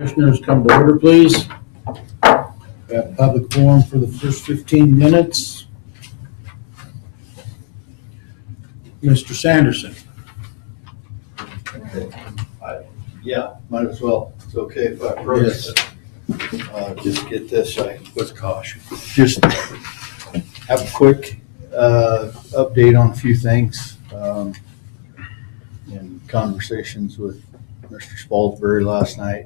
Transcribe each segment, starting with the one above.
Commissioners, come to order, please. We have public forum for the first 15 minutes. Mr. Sanderson. Yeah, might as well. It's okay if I approach it. Just get this, with caution. Just have a quick update on a few things. In conversations with Mr. Spalsbury last night,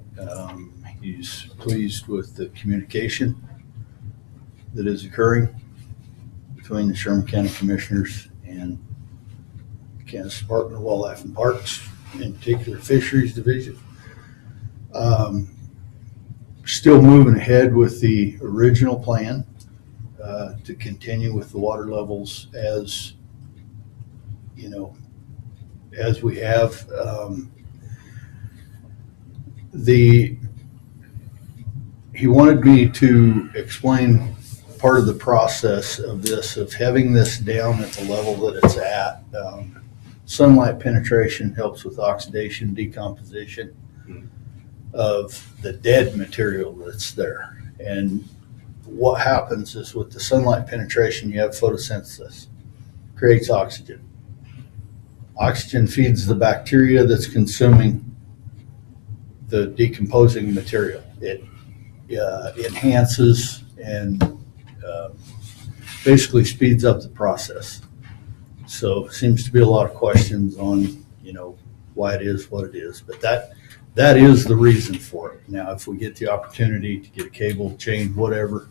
he's pleased with the communication that is occurring between the Sherman County Commissioners and Kansas Department of Wildlife and Parks, in particular Fisheries Division. Still moving ahead with the original plan to continue with the water levels as we have. He wanted me to explain part of the process of this, of having this down at the level that it's at. Sunlight penetration helps with oxidation, decomposition of the dead material that's there. And what happens is with the sunlight penetration, you have photosynthesis, creates oxygen. Oxygen feeds the bacteria that's consuming the decomposing material. It enhances and basically speeds up the process. So seems to be a lot of questions on, why it is what it is, but that is the reason for it. Now, if we get the opportunity to get a cable, chain, whatever,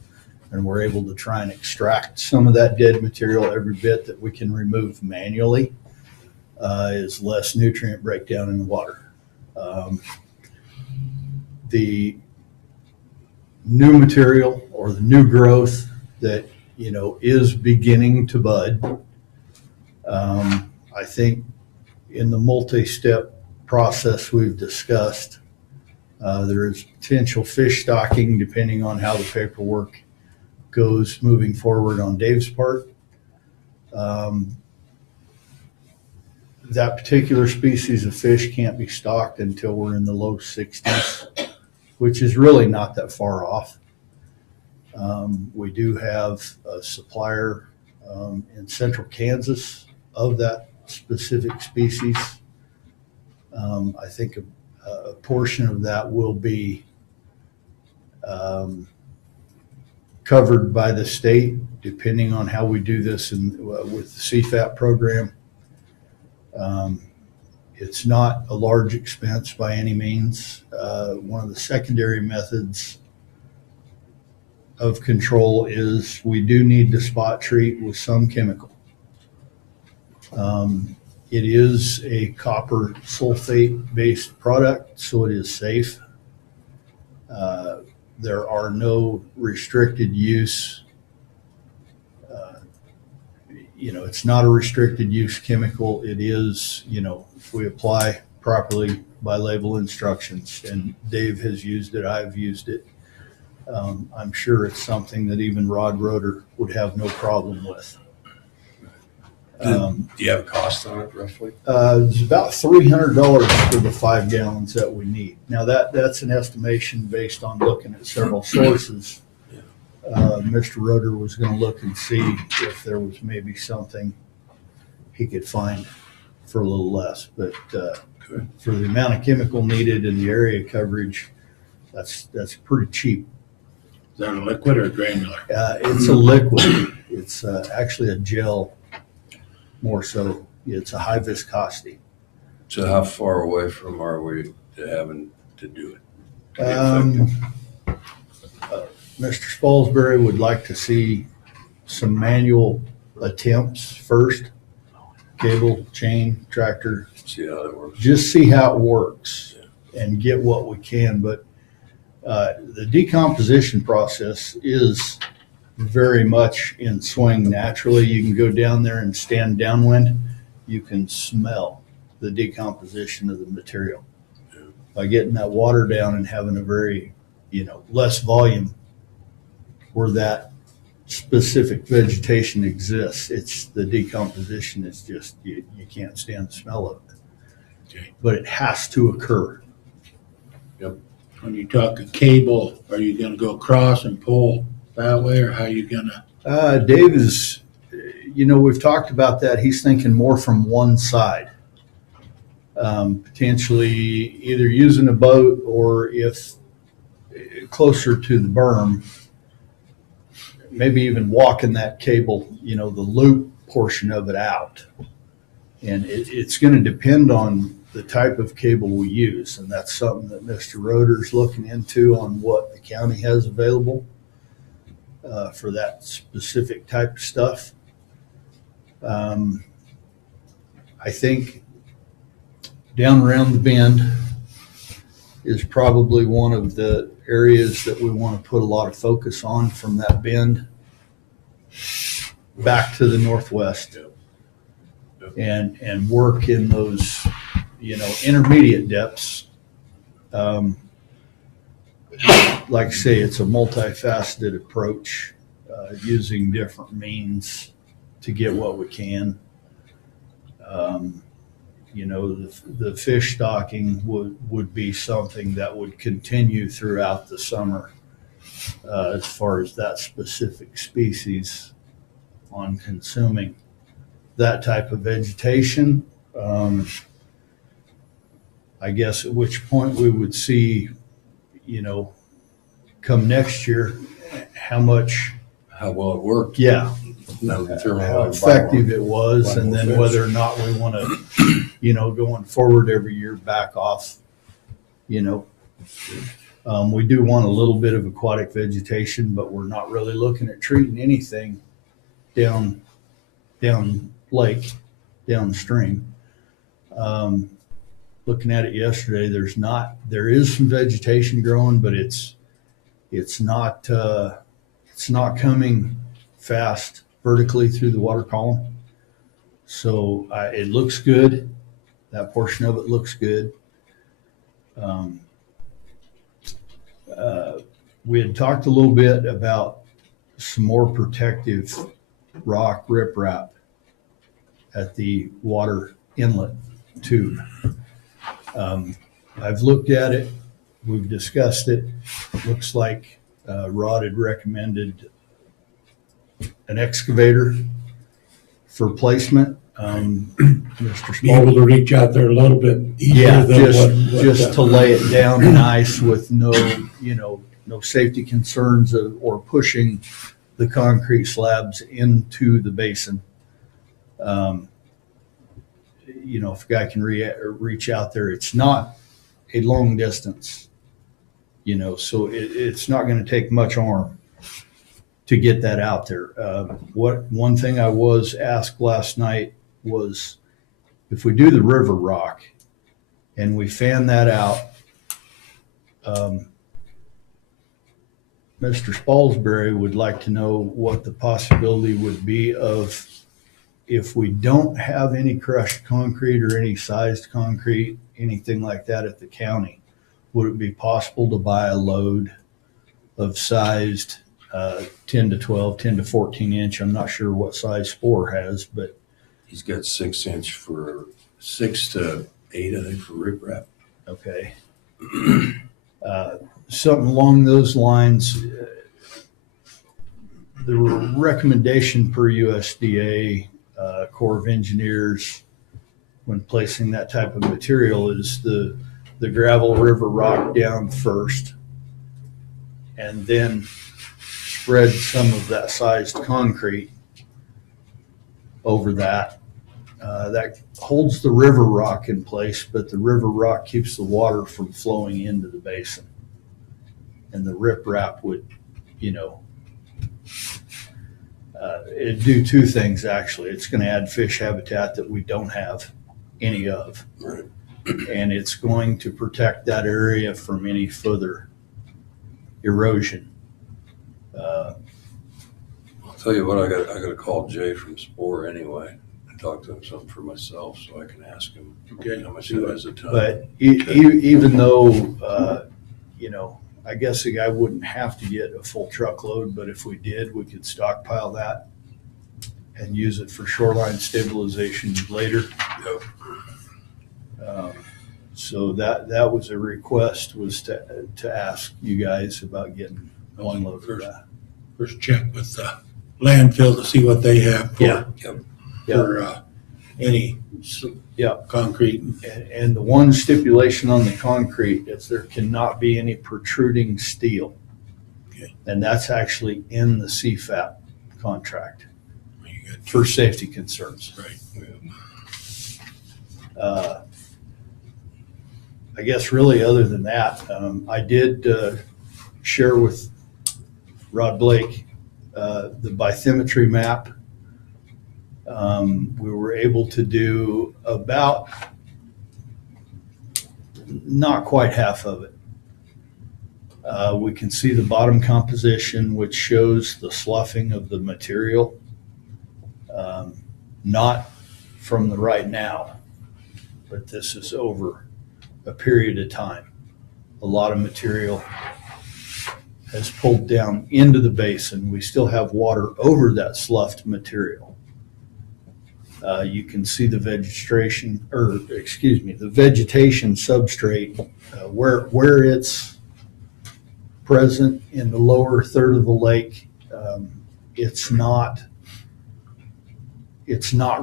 and we're able to try and extract some of that dead material, every bit that we can remove manually, is less nutrient breakdown in the water. The new material or the new growth that, is beginning to bud, I think in the multi-step process we've discussed, there is potential fish stocking depending on how the paperwork goes moving forward on Dave's part. That particular species of fish can't be stocked until we're in the low 60s, which is really not that far off. We do have a supplier in central Kansas of that specific species. I think a portion of that will be covered by the state, depending on how we do this with the CFAP program. It's not a large expense by any means. One of the secondary methods of control is we do need to spot treat with some chemical. It is a copper sulfate based product, so it is safe. There are no restricted use. It's not a restricted use chemical. It is, if we apply properly by label instructions, and Dave has used it, I've used it. I'm sure it's something that even Rod Roeder would have no problem with. Do you have a cost on it roughly? It's about $300 for the 5 gallons that we need. Now that's an estimation based on looking at several sources. Mr. Roeder was going to look and see if there was maybe something he could find for a little less, but for the amount of chemical needed in the area coverage, that's pretty cheap. Is that a liquid or granular? It's a liquid. It's actually a gel, more so. It's a high viscosity. So how far away from are we to having to do it? Mr. Spalsbury would like to see some manual attempts first. Cable, chain, tractor. See how that works. Just see how it works and get what we can. But the decomposition process is very much in swing naturally. You can go down there and stand downwind. You can smell the decomposition of the material. By getting that water down and having a very, less volume where that specific vegetation exists, it's the decomposition is just, you can't stand the smell of it. Okay. But it has to occur. Yep. When you talk a cable, are you gonna go across and pull that way, or how you gonna? Dave is, we've talked about that. He's thinking more from one side. Potentially either using a boat, or if closer to the berm, maybe even walking that cable, the loop portion of it out. And it's going to depend on the type of cable we use. And that's something that Mr. Roeder's looking into on what the county has available for that specific type of stuff. I think down around the bend is probably one of the areas that we want to put a lot of focus on, from that bend back to the northwest. And work in those, intermediate depths. Like I say, it's a multifaceted approach, using different means to get what we can. The fish stocking would be something that would continue throughout the summer, as far as that specific species on consuming that type of vegetation. I guess at which point we would see, come next year, how well it worked. Yeah. How effective it was, and then whether or not we want to, going forward every year, back off. We do want a little bit of aquatic vegetation, but we're not really looking at treating anything down lake, downstream. Looking at it yesterday, there is some vegetation growing, but it's not coming fast vertically through the water column. So it looks good. That portion of it looks good. We had talked a little bit about some more protective rock riprap at the water inlet tube. I've looked at it. We've discussed it. Looks like Rod had recommended an excavator for placement. Mr. Be able to reach out there a little bit easier. Yeah, than just to lay it down nice with no safety concerns or pushing the concrete slabs into the basin. If a guy can reach out there, it's not a long distance, so it's not going to take much arm to get that out there. One thing I was asked last night was, if we do the river rock and we fan that out, Mr. Spalsbury would like to know what the possibility would be of, if we don't have any crushed concrete or any sized concrete, anything like that at the county, would it be possible to buy a load of sized 10 to 12, 10 to 14 inch? I'm not sure what size Spore has, but he's got 6 inch for 6 to 8, I think, for riprap. Okay. Something along those lines. The recommendation per USDA, Corps of Engineers, when placing that type of material, is the gravel river rock down first, and then spread some of that sized concrete over that. That holds the river rock in place, but the river rock keeps the water from flowing into the basin. And the riprap would, it'd do two things, actually. It's going to add fish habitat that we don't have any of. Right. And it's going to protect that area from any further erosion. I'll tell you what, I got to call Jay from Spore anyway and talk to him something for myself, so I can ask him how much that is a ton. But even though, I guess the guy wouldn't have to get a full truckload, but if we did, we could stockpile that and use it for shoreline stabilization later. Yep. So that was a request, was to ask you guys about getting one load for that. First check with the landfill to see what they have for, Yeah. for any Yeah. concrete. And the one stipulation on the concrete is there cannot be any protruding steel. Okay. And that's actually in the CFAP contract You got for safety concerns. right. I guess really other than that, I did share with Rod Blake the bathymetry map. We were able to do about not quite half of it. We can see the bottom composition, which shows the sloughing of the material, not from the right now, but this is over a period of time. A lot of material has pulled down into the basin. We still have water over that sloughed material. You can see the vegetation, the vegetation substrate, where it's present in the lower third of the lake. It's not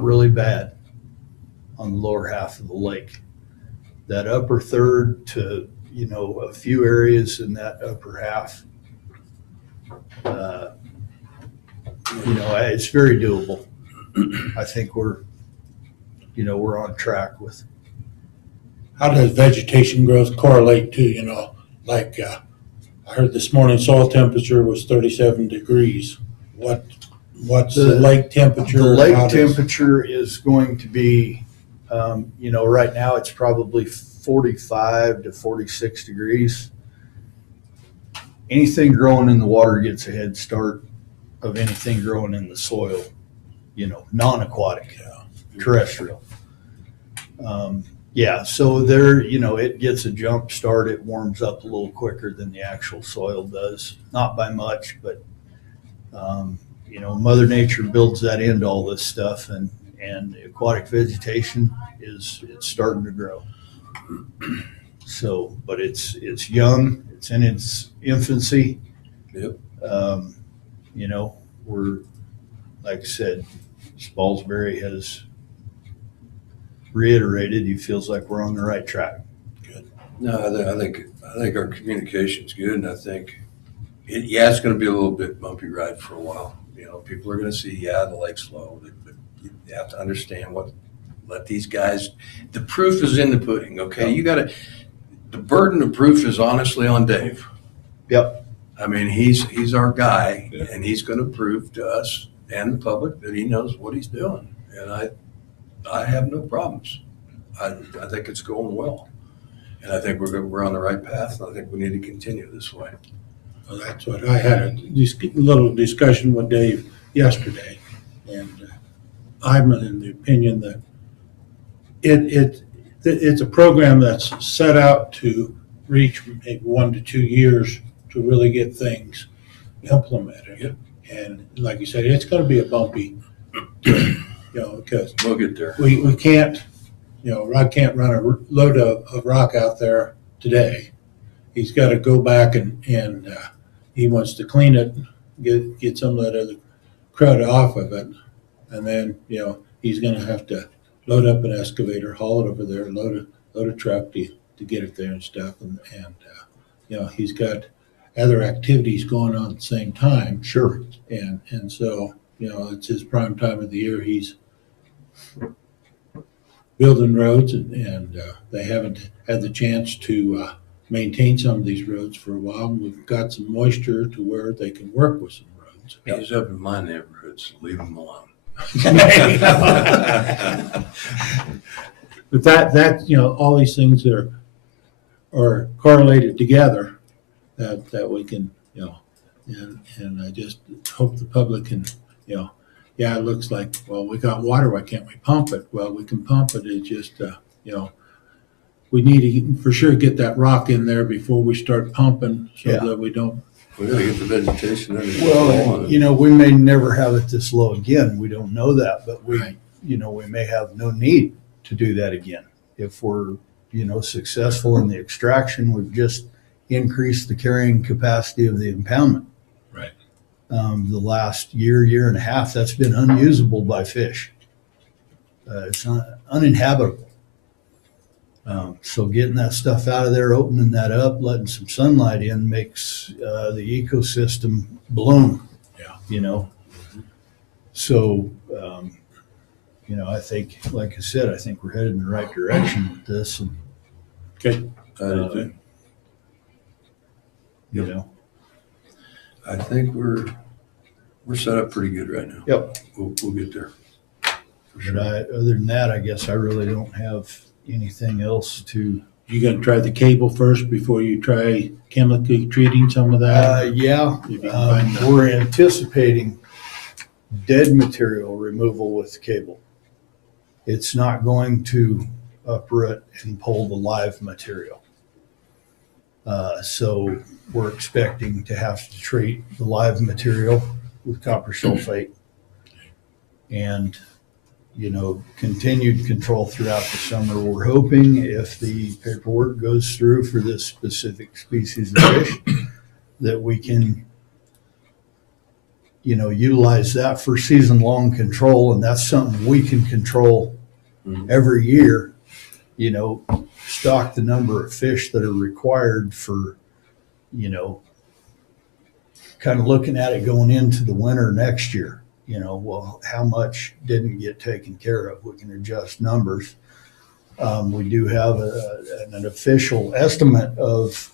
really bad on the lower half of the lake. That upper third to, a few areas in that upper half, it's very doable. I think we're on track with. How does vegetation growth correlate to, like I heard this morning soil temperature was 37 degrees. What's the lake temperature? The lake temperature is going to be, right now it's probably 45 to 46 degrees. Anything growing in the water gets a head start of anything growing in the soil, non-aquatic, terrestrial. So there, it gets a jump start. It warms up a little quicker than the actual soil does. Not by much, but, Mother Nature builds that into all this stuff, and aquatic vegetation it's starting to grow. So, but it's young, it's in its infancy. Yep. We're, like I said, Spalsbury has reiterated he feels like we're on the right track. No, I think our communication's good, and I think it's going to be a little bit bumpy ride for a while. People are going to see, the lake's low, but you have to understand let these guys. The proof is in the pudding. Okay, the burden of proof is honestly on Dave. Yep. I mean, he's our guy, and he's going to prove to us and the public that he knows what he's doing. And I have no problems. I think it's going well, and I think we're on the right path. And I think we need to continue this way. Well, that's what I had a little discussion with Dave yesterday, and I'm in the opinion that it's a program that's set out to reach maybe 1 to 2 years to really get things implemented. Yep. And like you said, it's going to be a bumpy, because We'll get there. we can't, Rod can't run a load of rock out there today. He's got to go back and he wants to clean it, get some of that other crud off of it, and then he's going to have to load up an excavator, haul it over there, load a truck to get it there and stuff, and he's got other activities going on at the same time. Sure. And so it's his prime time of the year. He's building roads, and they haven't had the chance to maintain some of these roads for a while. We've got some moisture to where they can work with some roads. He's up in my neighborhood, so leave him alone. But that all these things are correlated together that we can and I just hope the public can it looks like, well, we got water, why can't we pump it? Well, we can pump it. It's just we need to for sure get that rock in there before we start pumping, so that we don't. We got to get the vegetation under Well, we may never have it this low again. We don't know that, but we Right. we may have no need to do that again if we're successful in the extraction, we've just increased the carrying capacity of the impoundment. Right. The last year and a half, that's been unusable by fish. It's not uninhabitable. So getting that stuff out of there, opening that up, letting some sunlight in makes the ecosystem bloom. Yeah. So, I think, like I said, I think we're headed in the right direction with this. And, Okay. I think we're set up pretty good right now. Yep. We'll get there. For But sure. other than that, I guess I really don't have anything else to. You gonna try the cable first before you try chemically treating some of that? Yeah, If you can find the- we're anticipating dead material removal with cable. It's not going to uproot and pull the live material. So we're expecting to have to treat the live material with copper sulfate and, continued control throughout the summer. We're hoping if the paperwork goes through for this specific species of fish, that we can, utilize that for season-long control, and that's something we can control every year. Stock the number of fish that are required for, kind of looking at it going into the winter next year. How much didn't get taken care of? We can adjust numbers. We do have an official estimate of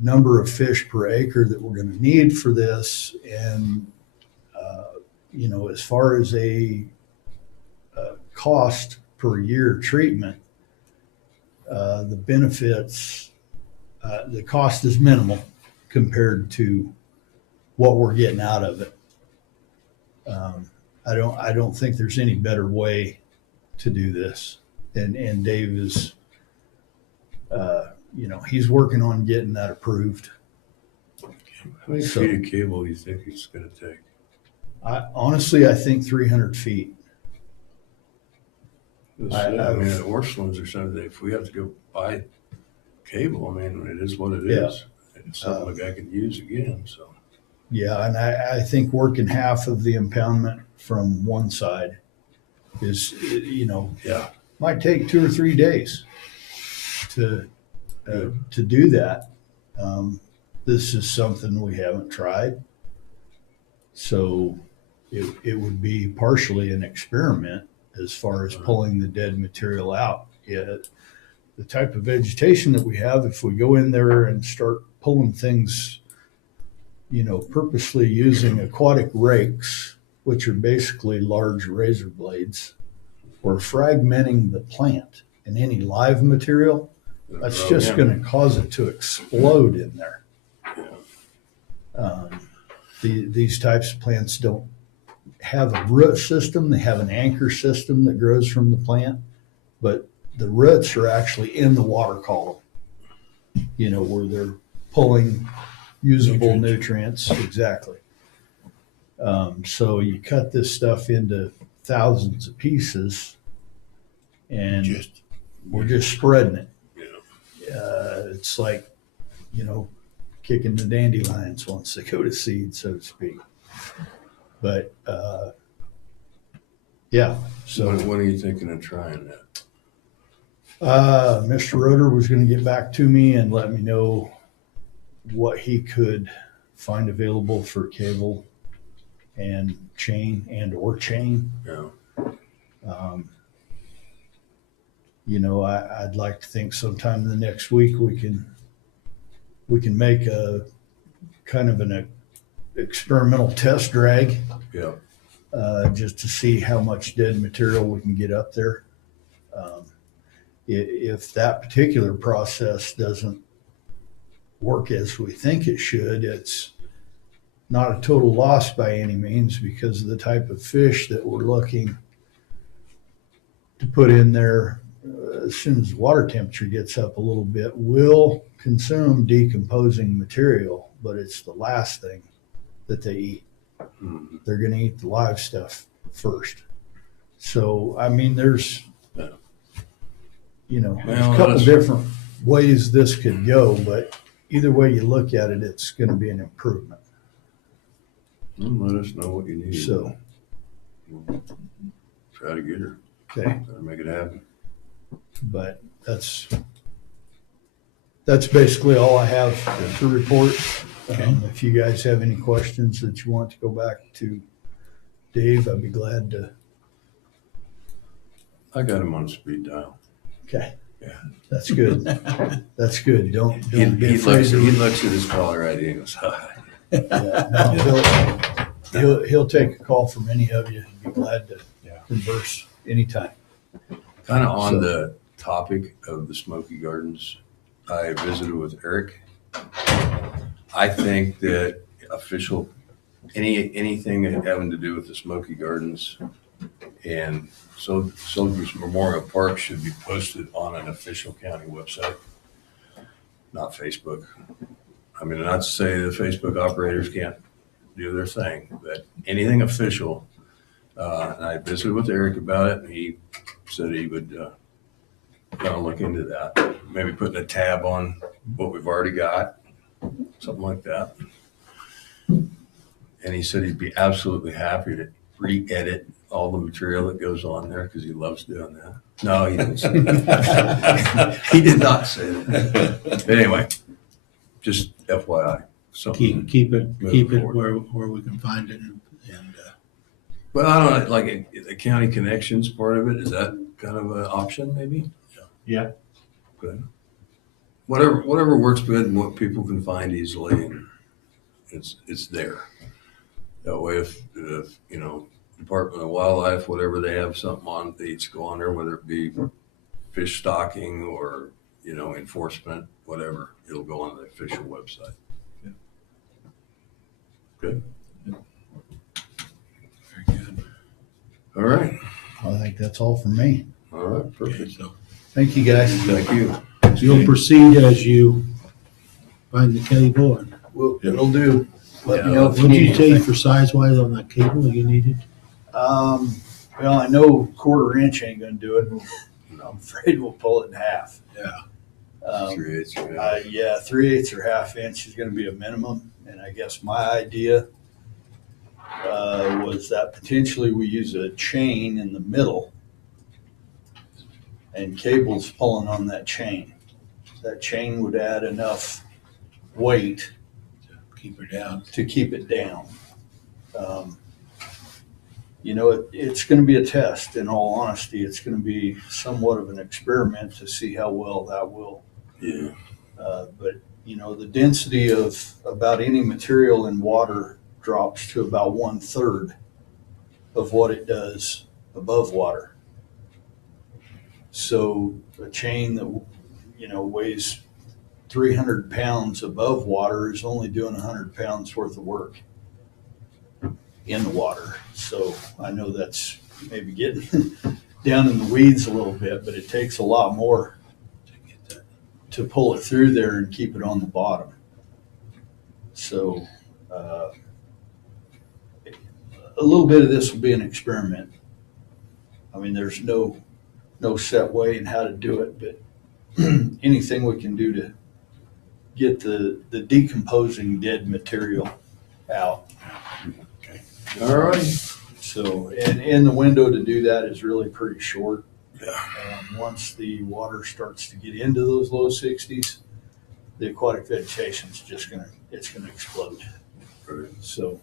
number of fish per acre that we're going to need for this. And, as far as a cost per year treatment, the benefits, the cost is minimal compared to what we're getting out of it. I don't think there's any better way to do this. And Dave is, he's working on getting that approved. How many feet of cable do you think it's going to take? I think 300 feet. I mean, at Orscheln's or something, if we have to go buy cable, it is what it is. It's something the guy can use again, so. Yeah, and I think working half of the impoundment from one side is, might take 2 or 3 days to do that. This is something we haven't tried. So it would be partially an experiment as far as pulling the dead material out. The type of vegetation that we have, if we go in there and start pulling things, purposely using aquatic rakes, which are basically large razor blades, we're fragmenting the plant, and any live material, that's just going to cause it to explode in there. These types of plants don't have a root system. They have an anchor system that grows from the plant, but the roots are actually in the water column, where they're pulling usable nutrients. Exactly. So you cut this stuff into thousands of pieces, and we're just spreading it. It's like, kicking the dandelions once they go to seed, so to speak. But So when are you thinking of trying that? Mr. Roeder was going to get back to me and let me know what he could find available for cable and chain. Yeah. I'd like to think sometime in the next week we can make a kind of an experimental test drag. Yeah. Just to see how much dead material we can get up there. If that particular process doesn't work as we think it should, it's not a total loss by any means, because of the type of fish that we're looking to put in there. As soon as water temperature gets up a little bit, will consume decomposing material, but it's the last thing that they eat. Mm-hmm. They're going to eat the live stuff first. So, there's you know, there's Well, a couple that's- different ways this could go, but either way you look at it, it's gonna be an improvement. Let us know what you need. So, We'll try to get her, okay, try to make it happen. but that's basically all I have to report. If you guys have any questions that you want to go back to Dave, I'd be glad to. I got him on speed dial. Okay. Yeah. That's good. That's good. Don't He be afraid looks, to. he looks at his caller ID and goes, hi. Yeah, no, he'll take a call from any of you. He'd be glad to converse anytime. Kind of on So- the topic of the Smoky Gardens, I visited with Eric. I think that anything having to do with the Smoky Gardens and Soldiers Memorial Park should be posted on an official county website, not Facebook. I mean, not to say the Facebook operators can't do their thing, but anything official. And I visited with Eric about it, and he said he would kind of look into that. Maybe putting a tab on what we've already got, something like that. And he said he'd be absolutely happy to re-edit all the material that goes on there because he loves doing that. No, he didn't say that. He did not say that. But anyway, just FYI. Something. Keep it Moving where we can find it and Well, I don't know, like the county connections part of it, is that kind of an option maybe? Yeah. Good. Whatever works good and what people can find easily, and it's there. That way if you know, Department of Wildlife, whatever they have something on, they each go on there, whether it be fish stocking or, you know, enforcement, whatever, it'll go on the official website. Good. very good. All right. I think that's all from me. All right. Okay, Perfect. so Thank you, guys. Thank you. you'll proceed as you find the cable. And It'll do. Let me Yeah, know what if you did you need say anything. for size wise on that cable you needed? Well, I know 1/4 inch ain't gonna do it. I'm afraid we'll pull it in half. Yeah. 3/8, Yeah, 3/8 or 1/2 inch is gonna be a minimum. And I guess my idea was that potentially we use a chain in the middle and cables pulling on that chain. That chain would add enough weight Keep her down. to keep it down. You know, it's going to be a test. In all honesty, it's going to be somewhat of an experiment to see how well that will. Yeah. But you know, the density of about any material in water drops to about 1/3 of what it does above water. So a chain that, you know, weighs 300 pounds above water is only doing 100 pounds worth of work in the water. So I know that's maybe getting down in the weeds a little bit, but it takes a lot more to pull it through there and keep it on the bottom. So a little bit of this will be an experiment. I mean, there's no set way in how to do it, but anything we can do to get the decomposing dead material out. All right. So, and the window to do that is really pretty short. Yeah. Once the water starts to get into those low 60s, the aquatic vegetation's just it's gonna explode. Great. So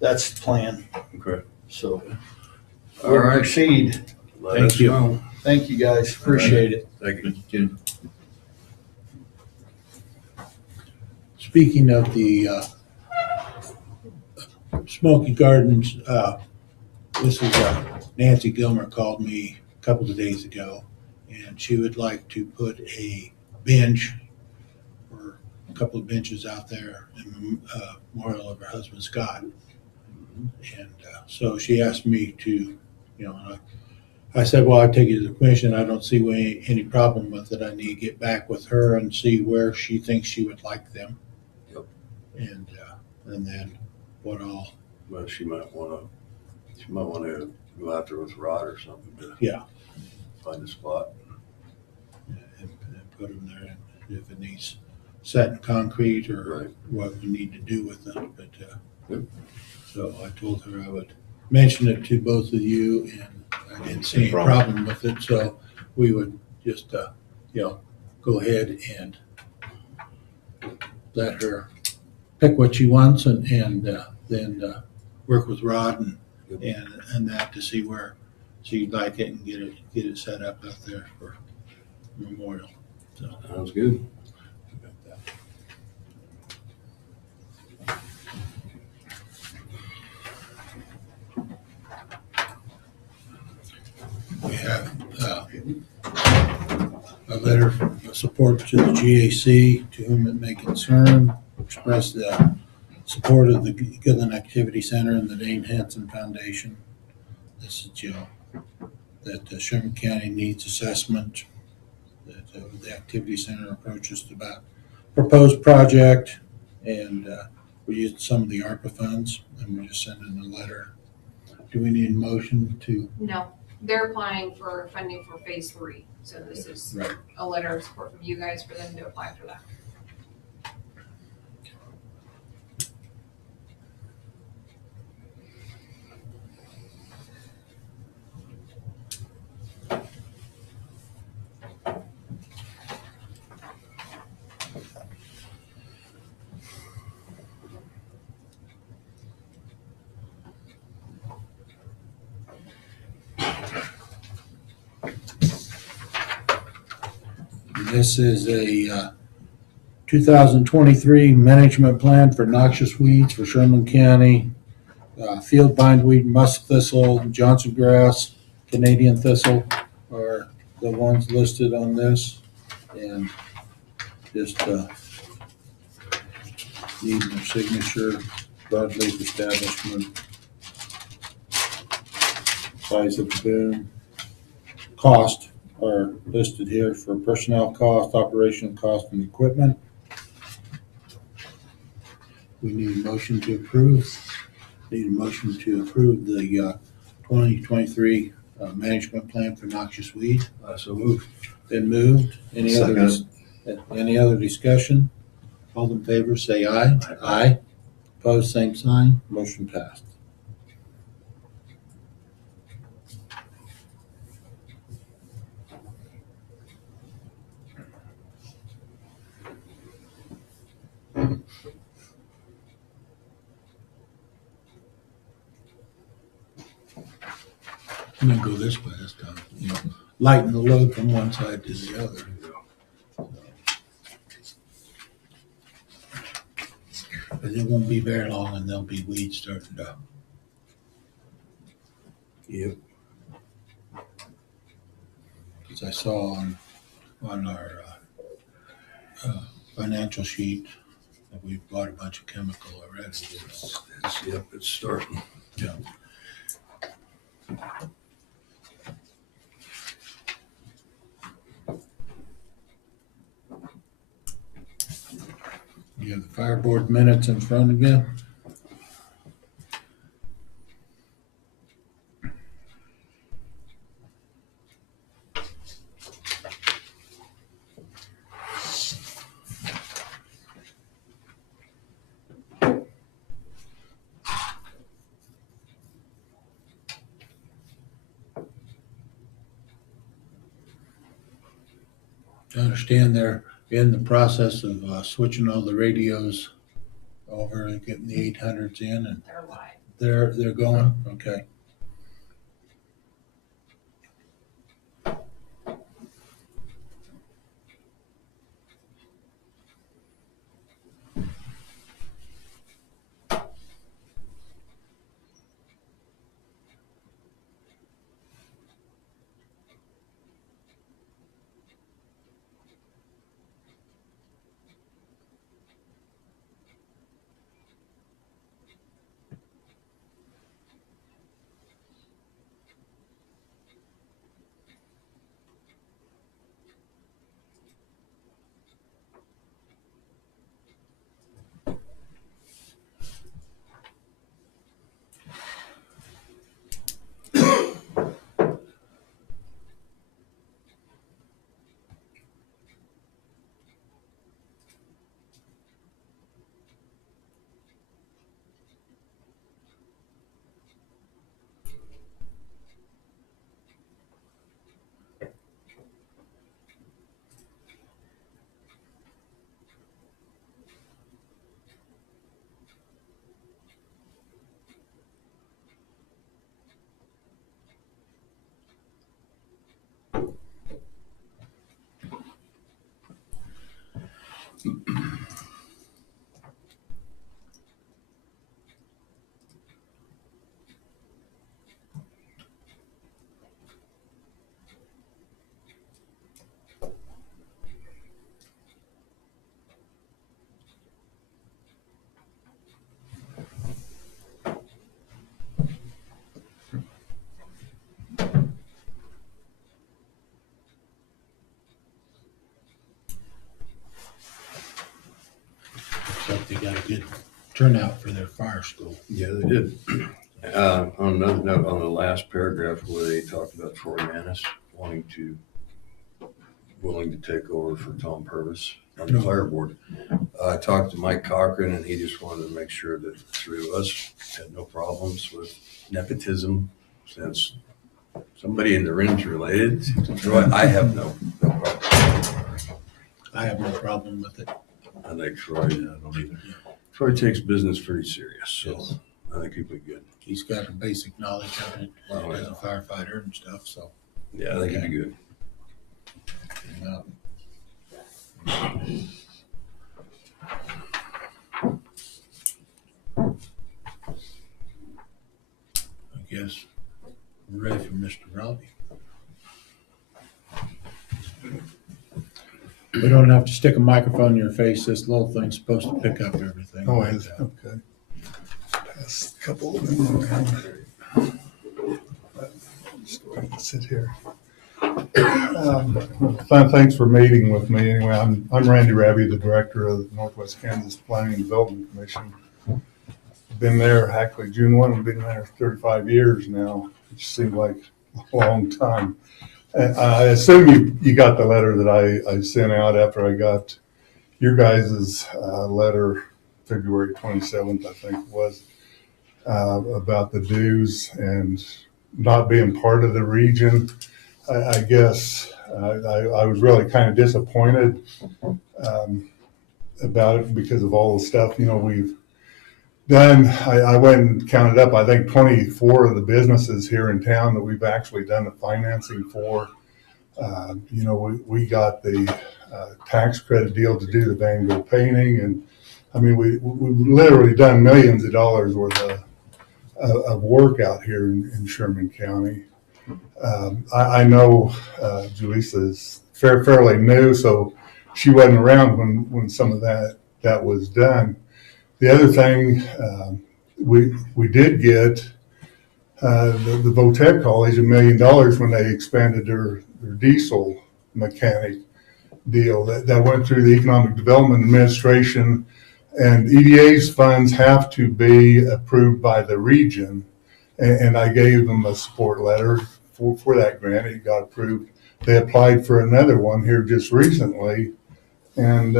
that's the plan. Okay. So All we'll right. proceed. Let Thank us you. know. Thank you, guys. Appreciate it. Thank you. Speaking of the Smoky Gardens, this is Nancy Gilmer called me a couple of days ago, and she would like to put a bench or a couple of benches out there in memorial of her husband Scott. And so she asked me to, you know, I said, well, I take it to the commission. I don't see any problem with it. I need to get back with her and see where she thinks she would like them. Yep. And then what all. Well, she might want to go out there with Rod or something to Yeah. find a spot. put them there, and if it needs set in concrete or Right. what we need to do with it, but, Yep. so I told her I would mention it to both of you, and I didn't see any problem with it, so we would just, go ahead and let her pick what she wants and then work with Rod and that to see where she'd like it and get it set up out there for memorial. So Sounds good. we have a letter of support to the GAC, to whom it may concern, express the support of the Goodland Activity Center and the Dane Hansen Foundation. This is, that Sherman County needs assessment, that the Activity Center approaches about proposed project, and we used some of the ARPA funds, and we're just sending a letter. Do we need a motion to? No, they're applying for funding for phase 3. So this is Right. a letter of support from you guys for them to apply for that. This is a 2023 management plan for noxious weeds for Sherman County. Field bindweed, musk thistle, Johnson grass, Canadian thistle are the ones listed on this. And just need their signature, broadleaf establishment, size of the boom. Cost are listed here for personnel cost, operational cost, and equipment. We need a motion to approve. Need a motion to approve the 2023 management plan for noxious weed. So moved. Been moved. Any other discussion? All in favor, say aye. Aye. Opposed, same sign. Motion passed. I'm gonna go this way this time, lighten the load from one side to the other. But it won't be very long and there'll be weeds starting to. Yep. As I saw on our financial sheet, that we've bought a bunch of chemical already. It's starting. Yeah. You have the fire board minutes in front of you. I understand they're in the process of switching all the radios over and getting the 800s in, and They're live. they're going, okay. turnout for their fire school. Yeah, they did. On another note, on the last paragraph where they talked about Troy Manis willing to take over for Tom Purvis on the fire board. I talked to Mike Cochran, and he just wanted to make sure that the three of us had no problems with nepotism, since somebody in the room's related to Troy. I have no problem. I have no problem with it. I think Troy, I don't either. Troy takes business pretty serious, so Yes. I think he'll be good. He's got a basic knowledge of it Oh, as yeah. a firefighter and stuff, so. Yeah, I think he'll be good. I guess we're ready for Mr. Robbie. We don't have to stick a microphone in your face. This little thing's supposed to pick up everything. Oh, is it? Okay. Pass a couple of them around. Just go ahead and sit here. Thanks for meeting with me. Anyway, I'm Randy Raby, the director of the Northwest Kansas Planning and Development Commission. Been there, actually June 1, I've been there 35 years now, which seems like a long time. And I assume you got the letter that I sent out after I got your guys' letter February 27th, I think it was, about the dues and not being part of the region. I guess I was really kind of disappointed about it because of all the stuff, we've done. I went and counted up, I think 24 of the businesses here in town that we've actually done the financing for. We got the tax credit deal to do the Van Gogh painting. And I mean, we've literally done millions of dollars worth of work out here in Sherman County. I know Julissa is fairly new, so she wasn't around when some of that was done. The other thing, we did get the VOTEC College $1 million when they expanded their diesel mechanic deal. That went through the Economic Development Administration, and EDA's funds have to be approved by the region. And I gave them a support letter for that grant. It got approved. They applied for another one here just recently, and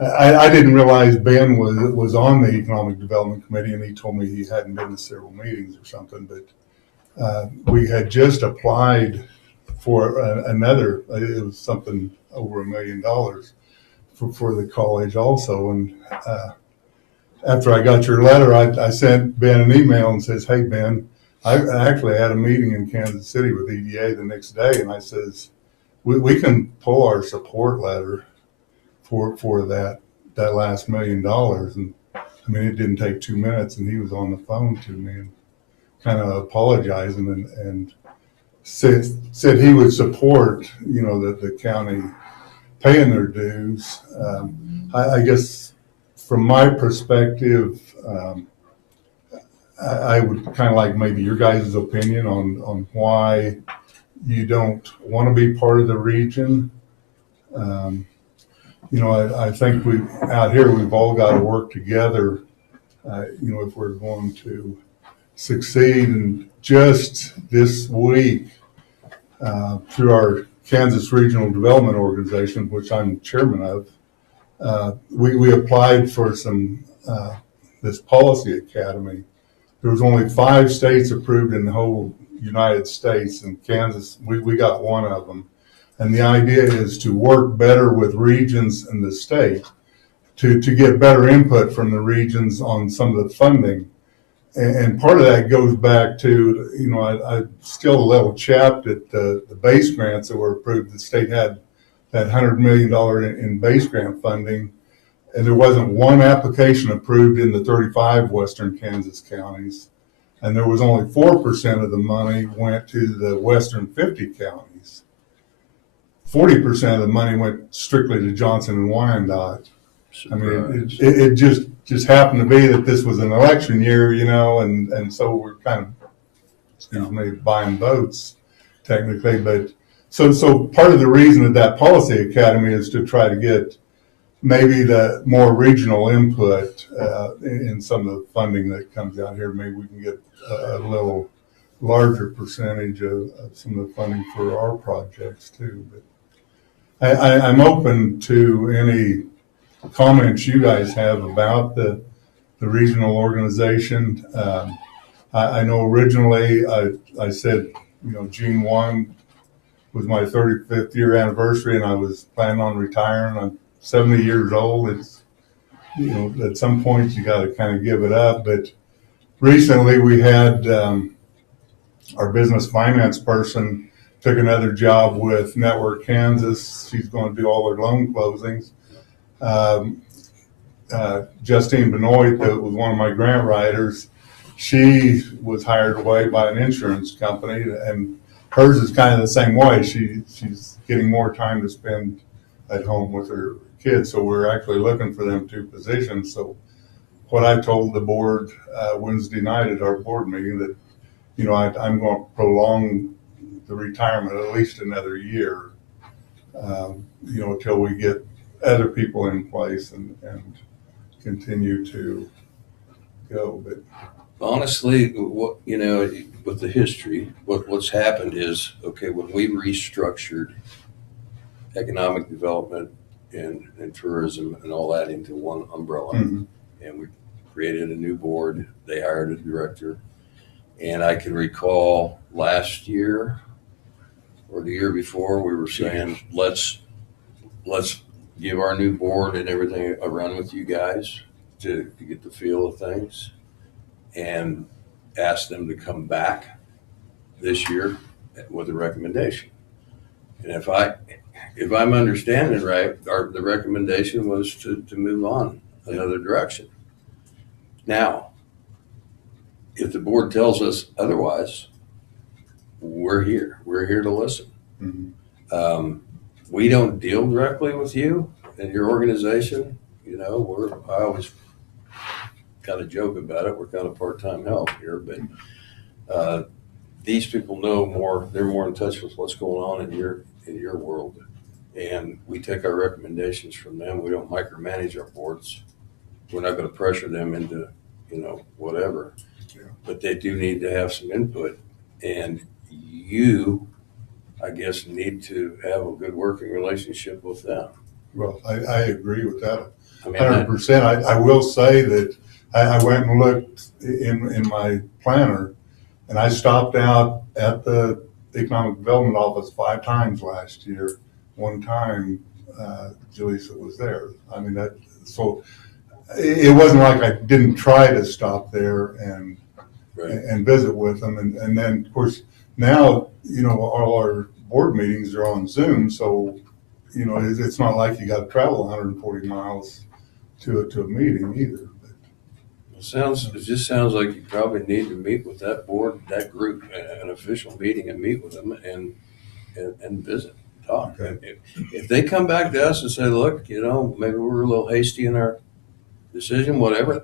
I didn't realize Ben was on the Economic Development Committee, and he told me he hadn't been to several meetings or something. But we had just applied for another. It was something over $1 million for the college also. And after I got your letter, I sent Ben an email and says, "Hey Ben, I actually had a meeting in Kansas City with EDA the next day, and I says we can pull our support letter for that last $1 million." And I mean, it didn't take 2 minutes, and he was on the phone to me and kind of apologizing and said he would support, the county paying their dues. I guess from my perspective, I would kind of like maybe your guys' opinion on why you don't want to be part of the region. I think out here we've all got to work together, if we're going to succeed. And just this week, through our Kansas Regional Development Organization, which I'm chairman of, we applied for this policy academy. There was only 5 states approved in the whole United States, and Kansas, we got one of them. And the idea is to work better with regions in the state to get better input from the regions on some of the funding. And part of that goes back to, I'm still a little chapped at the base grants that were approved. The state had that $100 million in base grant funding, and there wasn't one application approved in the 35 western Kansas counties. And there was only 4% of the money went to the western 50 counties. 40% of the money went strictly to Johnson and Wyandotte. I mean, it just happened to be that this was an election year, and so we're kind of, buying votes technically. But so part of the reason that policy academy is to try to get maybe the more regional input in some of the funding that comes out here. Maybe we can get a little larger percentage of some of the funding for our projects too. But I'm open to any comments you guys have about the regional organization. I know originally I said, June 1 was my 35th year anniversary, and I was planning on retiring. I'm 70 years old. It's, at some point you got to kind of give it up. But recently we had our business finance person took another job with Network Kansas. She's going to do all their loan closings. Justine Benoit, that was one of my grant writers, she was hired away by an insurance company, and hers is kind of the same way. She's getting more time to spend at home with her kids, so we're actually looking for them two positions. So what I told the board Wednesday night at our board meeting, that I'm going to prolong the retirement at least another year, until we get other people in place and continue to go. But Honestly, with the history, what's happened is, okay, when we restructured economic development and tourism and all that into one umbrella, Mhm. and we created a new board, they hired a director. And I can recall last year or the year before, we were saying, let's give our new board and everything a run with you guys to get the feel of things, and ask them to come back this year with a recommendation. And if I'm understanding right, the recommendation was to move on another direction. Now, if the board tells us otherwise, we're here. We're here to listen. Mhm. We don't deal directly with you and your organization. I always kind of joke about it. We're kind of part-time help here, but these people know more. They're more in touch with what's going on in your world, and we take our recommendations from them. We don't micromanage our boards. We're not going to pressure them into whatever. Yeah. But they do need to have some input, and you, I guess, need to have a good working relationship with them. Well, I agree with that I mean, 100%. I will say that I went and looked in my planner, and I stopped out at the Economic Development Office 5 times last year. One time, Jaleesa was there. I mean, so it wasn't like I didn't try to stop there and visit with them. And then, of course, now, all our board meetings are on Zoom, so, it's not like you got to travel 140 miles to a meeting either. it just sounds like you probably need to meet with that board, that group, an official meeting, and meet with them and visit, talk. Okay. If they come back to us and say, look, maybe we're a little hasty in our decision, whatever,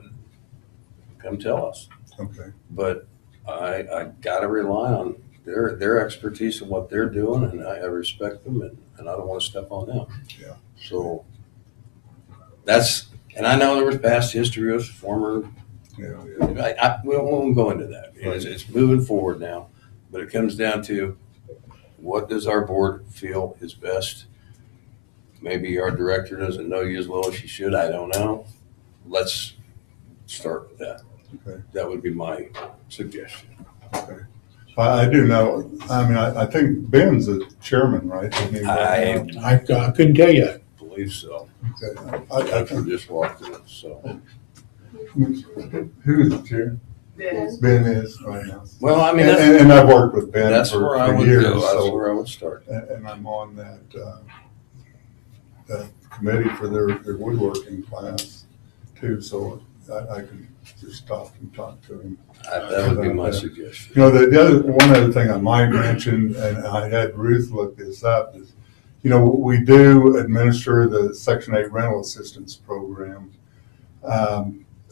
come tell us. Okay. But I gotta rely on their expertise and what they're doing, and I respect them, and I don't want to step on them. Yeah. So and I know there was past history with former. Yeah. We won't go into that. It's moving forward now, but it comes down to, what does our board feel is best? Maybe our director doesn't know you as well as she should. I don't know. Let's start with that. Okay. That would be my suggestion. Okay. I do know. I mean, I think Ben's the chairman, right? I I couldn't tell you. believe so. Okay. After just walked in, so. Who's the chair? Ben is right now. Well, I mean, And I've worked with Ben that's for where I would years. go. That's So, where I would start. and I'm on that committee for their woodworking class too, so I can just stop and talk to him. That would be my suggestion. One other thing I might mention, and I had Ruth look this up, is, we do administer the Section 8 rental assistance program.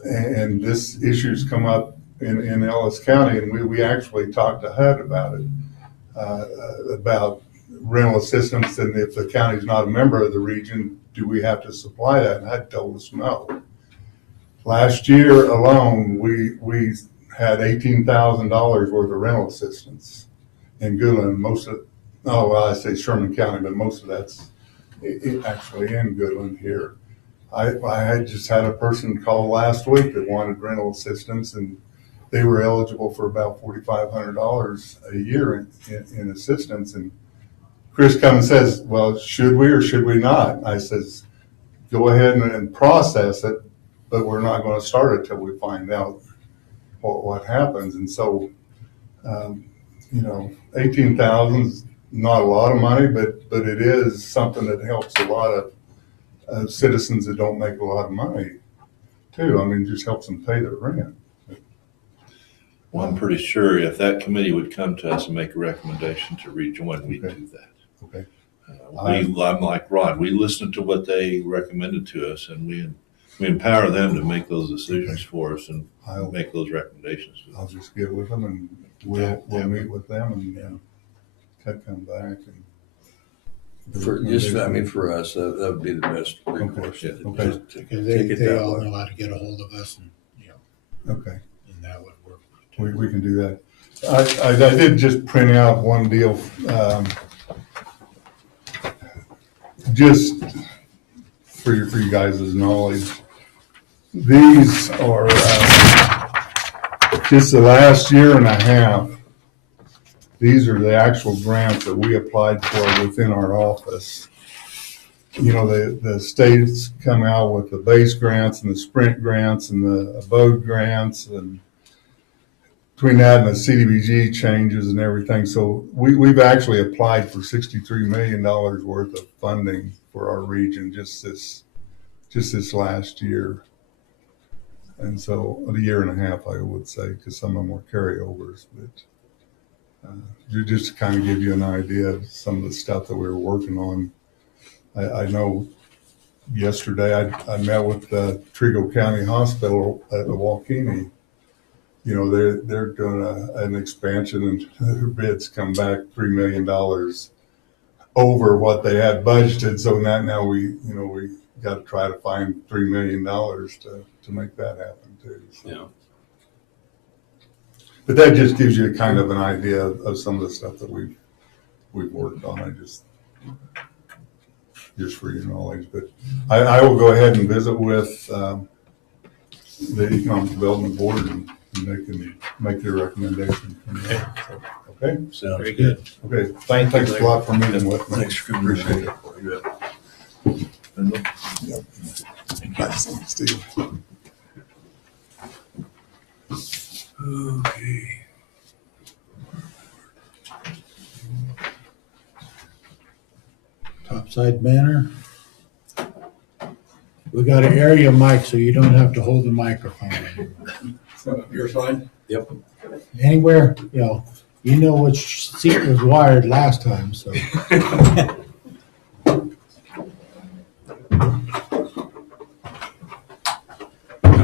And this issue's come up in Ellis County, and we actually talked to HUD about it, about rental assistance, and if the county's not a member of the region, do we have to supply that? And HUD told us no. Last year alone, we had $18,000 worth of rental assistance in Goodland. Most of, oh, well, I say Sherman County, but most of that's actually in Goodland here. I had just had a person call last week that wanted rental assistance, and they were eligible for about $4,500 a year in assistance. And Chris comes and says, well, should we or should we not? I says, go ahead and process it, but we're not going to start it till we find out what happens. And so, 18,000 is not a lot of money, but it is something that helps a lot of citizens that don't make a lot of money too. I mean, it just helps them pay their rent. Well, I'm pretty sure if that committee would come to us and make a recommendation to rejoin, we'd Okay. do that. Okay. I'm like Rod, we listened to what they recommended to us, and we empower them to make those decisions for us and I'll make those recommendations. just get with them and we'll meet with them and come back and. For us, that would be the best recourse. Okay. Just take Because it they that all way. know how to get a hold of us and, Okay. and that would work. We can do that. I did just print out one deal, just for you guys' knowledge. These are, just the last year and a half. These are the actual grants that we applied for within our office. The states come out with the base grants and the sprint grants and the abode grants, and between that and the CDBG changes and everything. So we've actually applied for $63 million worth of funding for our region just this last year. And so a year and a half, I would say, because some of them were carryovers, but just to kind of give you an idea of some of the stuff that we were working on. I know yesterday I met with the Trigo County Hospital at the Walkini. They're doing an expansion, and their bids come back $3 million over what they had budgeted. So now we got to try to find $3 million to make that happen too. So. Yeah. But that just gives you kind of an idea of some of the stuff that we've worked on. I just for your knowledge, but I will go ahead and visit with the Economic Development Board, and they can make their recommendation from there. So, okay. Sounds Very good. Okay. Thanks a lot for meeting with me. Thanks for Appreciate it. it. Steve. Okay. Topside banner. We got an area mic, so you don't have to hold the microphone anymore. Your side? Yep. Anywhere, you know which seat was wired last time, so.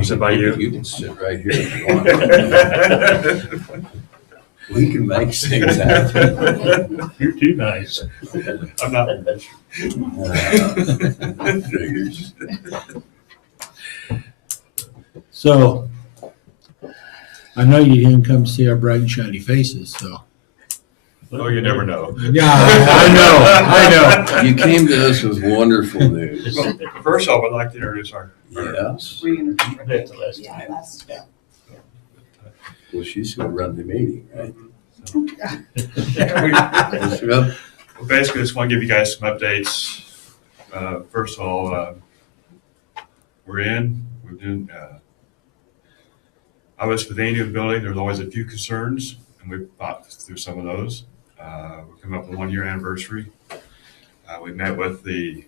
Sit by you. You can sit right here if you want. We can make things happen. You're too nice. I'm not. Figures. So, I know you didn't come see our bright and shiny faces, so. Oh, you never know. Yeah, I know. You came to us with wonderful news. First off, I'd like to introduce our. Yes. Yeah. Well, she's going to run the meeting, right? We- Yep. Well, basically, just want to give you guys some updates. First of all, we're doing, I was with the new building. There's always a few concerns, and we fought through some of those. We're coming up on the 1-year anniversary. We met with the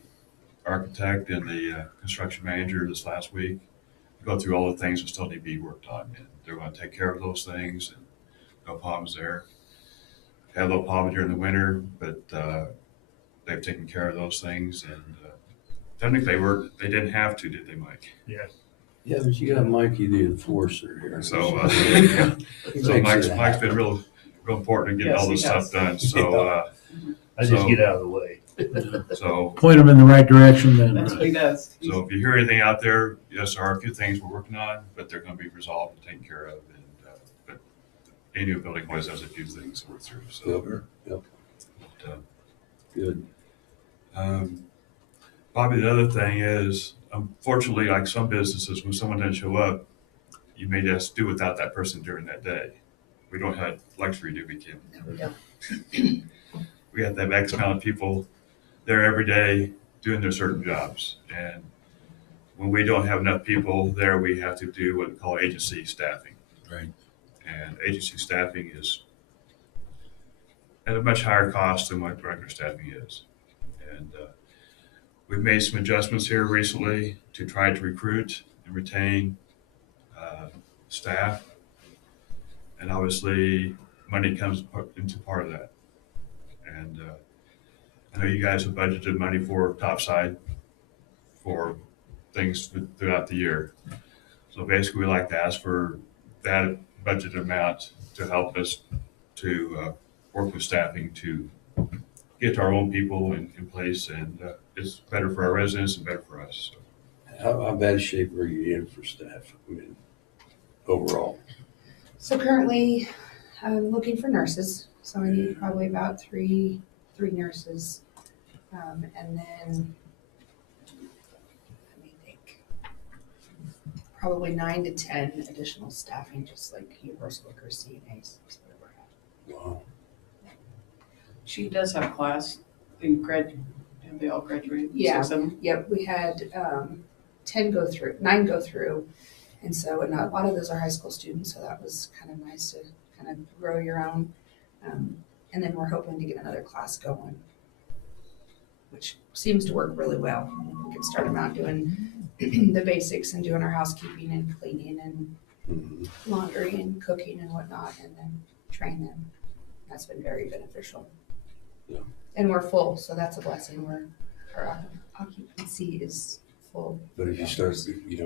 architect and the construction manager this last week to go through all the things that still need to be worked on. And they're going to take care of those things, and no problems there. Had a little problem during the winter, but they've taken care of those things. And technically, they didn't have to, did they, Mike? Yeah, but you got Mikey the enforcer here. So, Makes Mike's been real important in getting all this stuff done. So, I just get out of the way. So, Point them in the right direction then. That's what he does. so if you hear anything out there, yes, there are a few things we're working on, but they're gonna be resolved and taken care of. And, but any new building always has a few things to work through, so. Yep. but, Good. Probably the other thing is, unfortunately, like some businesses, when someone doesn't show up, you may just do without that person during that day. We don't have luxury, do we, Kim? No, we don't. We have to have X amount of people there every day doing their certain jobs. And when we don't have enough people there, we have to do what we call agency staffing. Right. And agency staffing is at a much higher cost than what regular staffing is. And we've made some adjustments here recently to try to recruit and retain staff. And obviously, money comes into part of that. And I know you guys have budgeted money for topside for things throughout the year. So basically, we like to ask for that budget amount to help us to work with staffing to get our own people in place, and it's better for our residents and better for us. So. How bad a shape are you in for staff? I mean, overall? So currently, I'm looking for nurses, so I need probably about three nurses. And then, let me think, probably 9 to 10 additional staffing, just like universal workers, CNAs, is where we're at. Wow. She does have a class, have they all graduated? Yeah. 6 of them? Yep, we had 9 go through. And so, and a lot of those are high school students, so that was kind of nice to kind of grow your own. And then we're hoping to get another class going, which seems to work really well. We can start them out doing the basics and doing our housekeeping and cleaning and laundry and cooking and whatnot, and then train them. That's been very beneficial. Yeah. And we're full, so that's a blessing. Our occupancy is full. But if you start,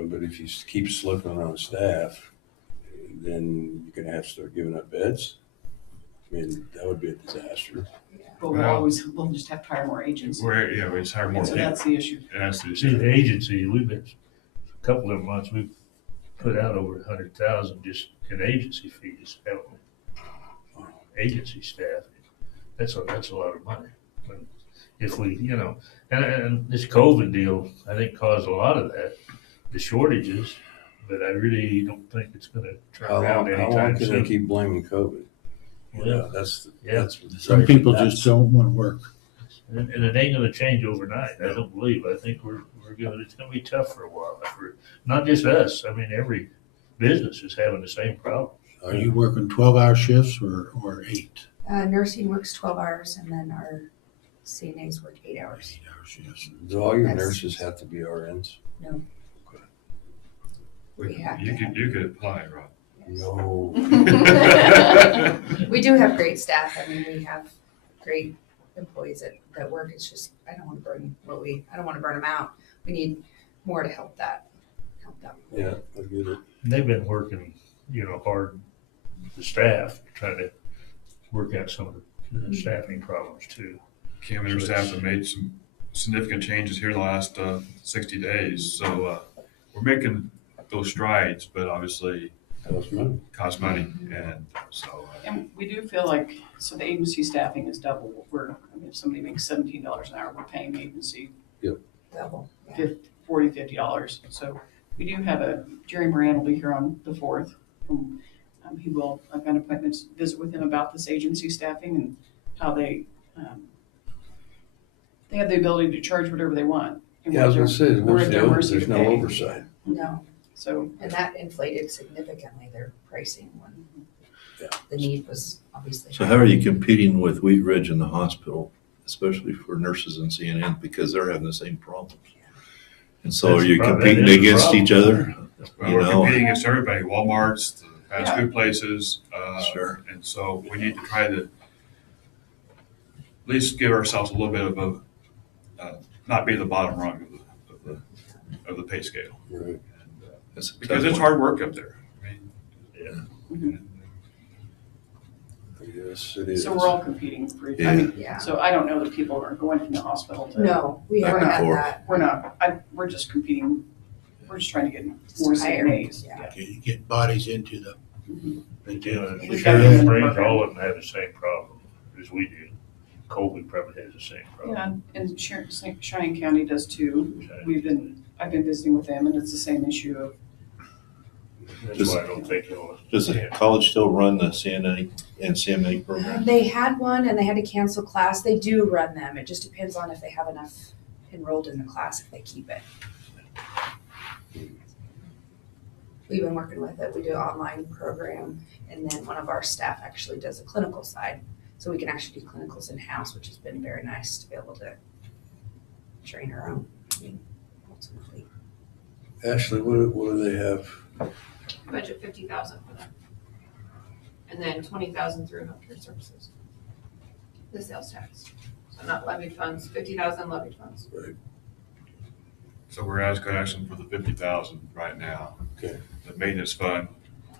but if you keep slipping on staff, then you're gonna have to start giving up beds. I mean, that would be a disaster. But we'll just have to hire more agents. We just hire more So people. that's the issue. And that's the See, issue. the agency, we've been, a couple of months, we've put out over 100,000 just in agency fees, haven't we? Agency staff, that's a lot of money. And if we, and this COVID deal, I think caused a lot of that, the shortages, but I really don't think it's gonna turn around How long anytime can they soon. keep blaming COVID? Well, That's Some people just don't want to work. and it ain't gonna change overnight, I don't believe. I think it's gonna be tough for a while, for not just us. I mean, every business is having the same problem. Are you working 12-hour shifts or 8? Nursing works 12 hours, and then our CNAs work 8 hours. 8-hour shifts. Do all your That's- nurses have to be RNs? No. We have You to could, you could apply, Rob. No. We do have great staff. I mean, we have great employees that work. It's just, I don't want to burn them out. We need more to help that. Yeah, I get it. And they've been working, hard, the staff, trying to work out some of the staffing problems too. Kim and her staff have made some significant changes here the last 60 days. So we're making those strides, but obviously Costs money. cost money. And so And we do feel like, so the agency staffing is double what if somebody makes $17 an hour, we're paying the agency Double. $50. So we do have Jerry Moran will be here on the 4th. I've got appointments, visit with him about this agency staffing and how they have the ability to charge whatever they want. And Yeah, I was gonna say, we're at their mercy there's to no pay. oversight. No, So and that inflated significantly their pricing when Yeah. the need was obviously. So how are you competing with Wheat Ridge and the hospital, especially for nurses and CNN, because they're having the same problems? And so That's are you the problem. competing That is the against problem. each other? well, You we're know. competing against everybody, Walmart's, the fast food places. Sure. And so we need to try to at least give ourselves a little bit of not be the bottom rung of the pay scale. Right. And, That's a because tough it's one. hard work up there. I mean, Yeah. mhm. and Yeah. Yes, it is. So we're all competing for, I Yeah. mean, Yeah. so I don't know that people are going from the hospital to. No, we Back haven't and had forth. that. We're not, we're just competing, we're just trying to get Just more higher, CNAs. yeah. You get bodies into the, You know, We've if got you're them in in the Springs, program. all of them have the same problem as we do. Colby probably has the same problem. Yeah, and Cheyenne County does too. I've been visiting with them and it's the same issue of, That's why I don't think they'll. Does the college still run the CNA and CMA program? They had one and they had to cancel class. They do run them. It just depends on if they have enough enrolled in the class, if they keep it. We've been working with it. We do an online program, and then one of our staff actually does a clinical side. So we can actually do clinicals in-house, which has been very nice to be able to train our own, I mean, ultimately. Ashley, what do they have? Budget 50,000 for them. And then 20,000 through healthcare services. The sales tax. So not levied funds, 50,000 levied funds. So we're asking for the 50,000 right now. Okay. The maintenance fund,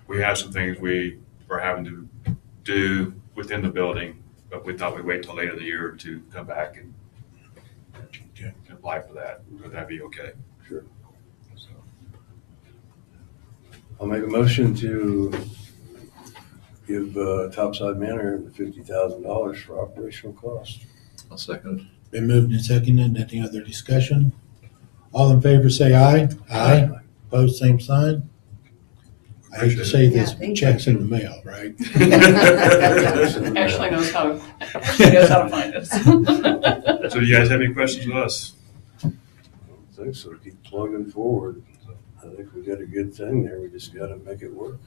we have some things we are having to do within the building, but we thought we'd wait till later in the year to come back and apply for that. Would that be okay? Sure. So, I'll make a motion to give Topside Manor $50,000 for operational costs. I'll second been moved and seconded. Any other discussion? All in favor, say aye. Aye. Opposed, same sign. I hate to say this, Yeah, thank check's in the mail, right? Ashley knows how to find us. So do you guys have any questions with us? I think so. Keep plugging forward. I think we got a good thing there. We just got to make it work.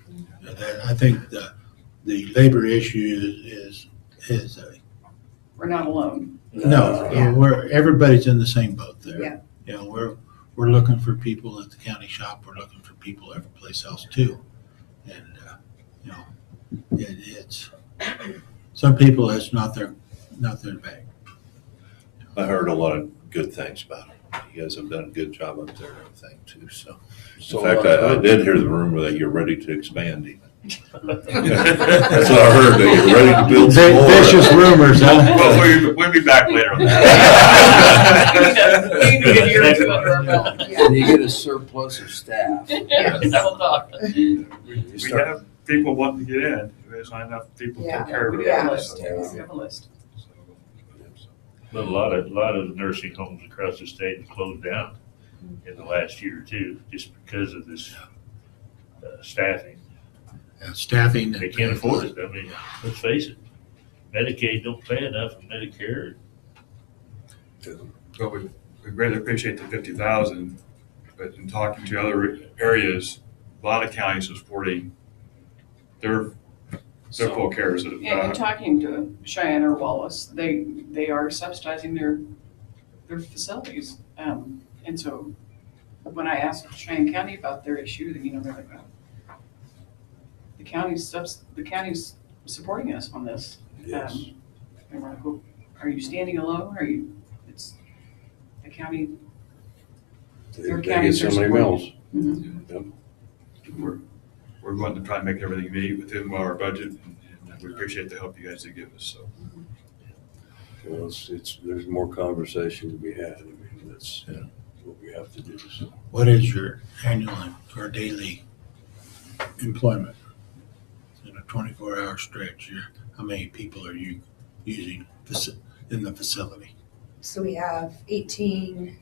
I think the labor issue is We're not alone. no, Yeah. everybody's in the same boat there. Yeah. You know, we're looking for people at the county shop. We're looking for people every place else too. And, you know, it's, some people, it's not their bag. I heard a lot of good things about it. You guys have done a good job up there and everything too, so. So In fact, I did hear the rumor that you're ready to expand even. That's what I heard, that you're ready to build some more. Vicious rumors, huh? Well, we'll be back later on that. We need to get a year or two under our belt. And you get a surplus of staff. Yes, we'll talk. We have people wanting to get in. There's not enough people to Yeah. take care of We it. have a Yeah. list. We have a list. But a lot of nursing homes across the state have closed down in the last year or two, just because of this staffing. Staffing. They can't afford it. I mean, let's face it, Medicaid don't pay enough, and Medicare. But we greatly appreciate the 50,000, but in talking to other areas, a lot of counties are supporting their full care. So, And talking to Cheyenne or Wallace, they are subsidizing their facilities. And so when I asked Cheyenne County about their issue, you know, they're like, oh, the county's supporting us on this. Yes. And we're like, well, are you standing alone? It's the county? Their They get counties are somebody supporting else. we're going to try and make everything meet within our budget, and we appreciate the help you guys did give us. So, Well, there's more conversation to be had. I mean, that's what we have to do. So. What is your annual or daily employment? In a 24-hour stretch, how many people are you using in the facility? So we have 18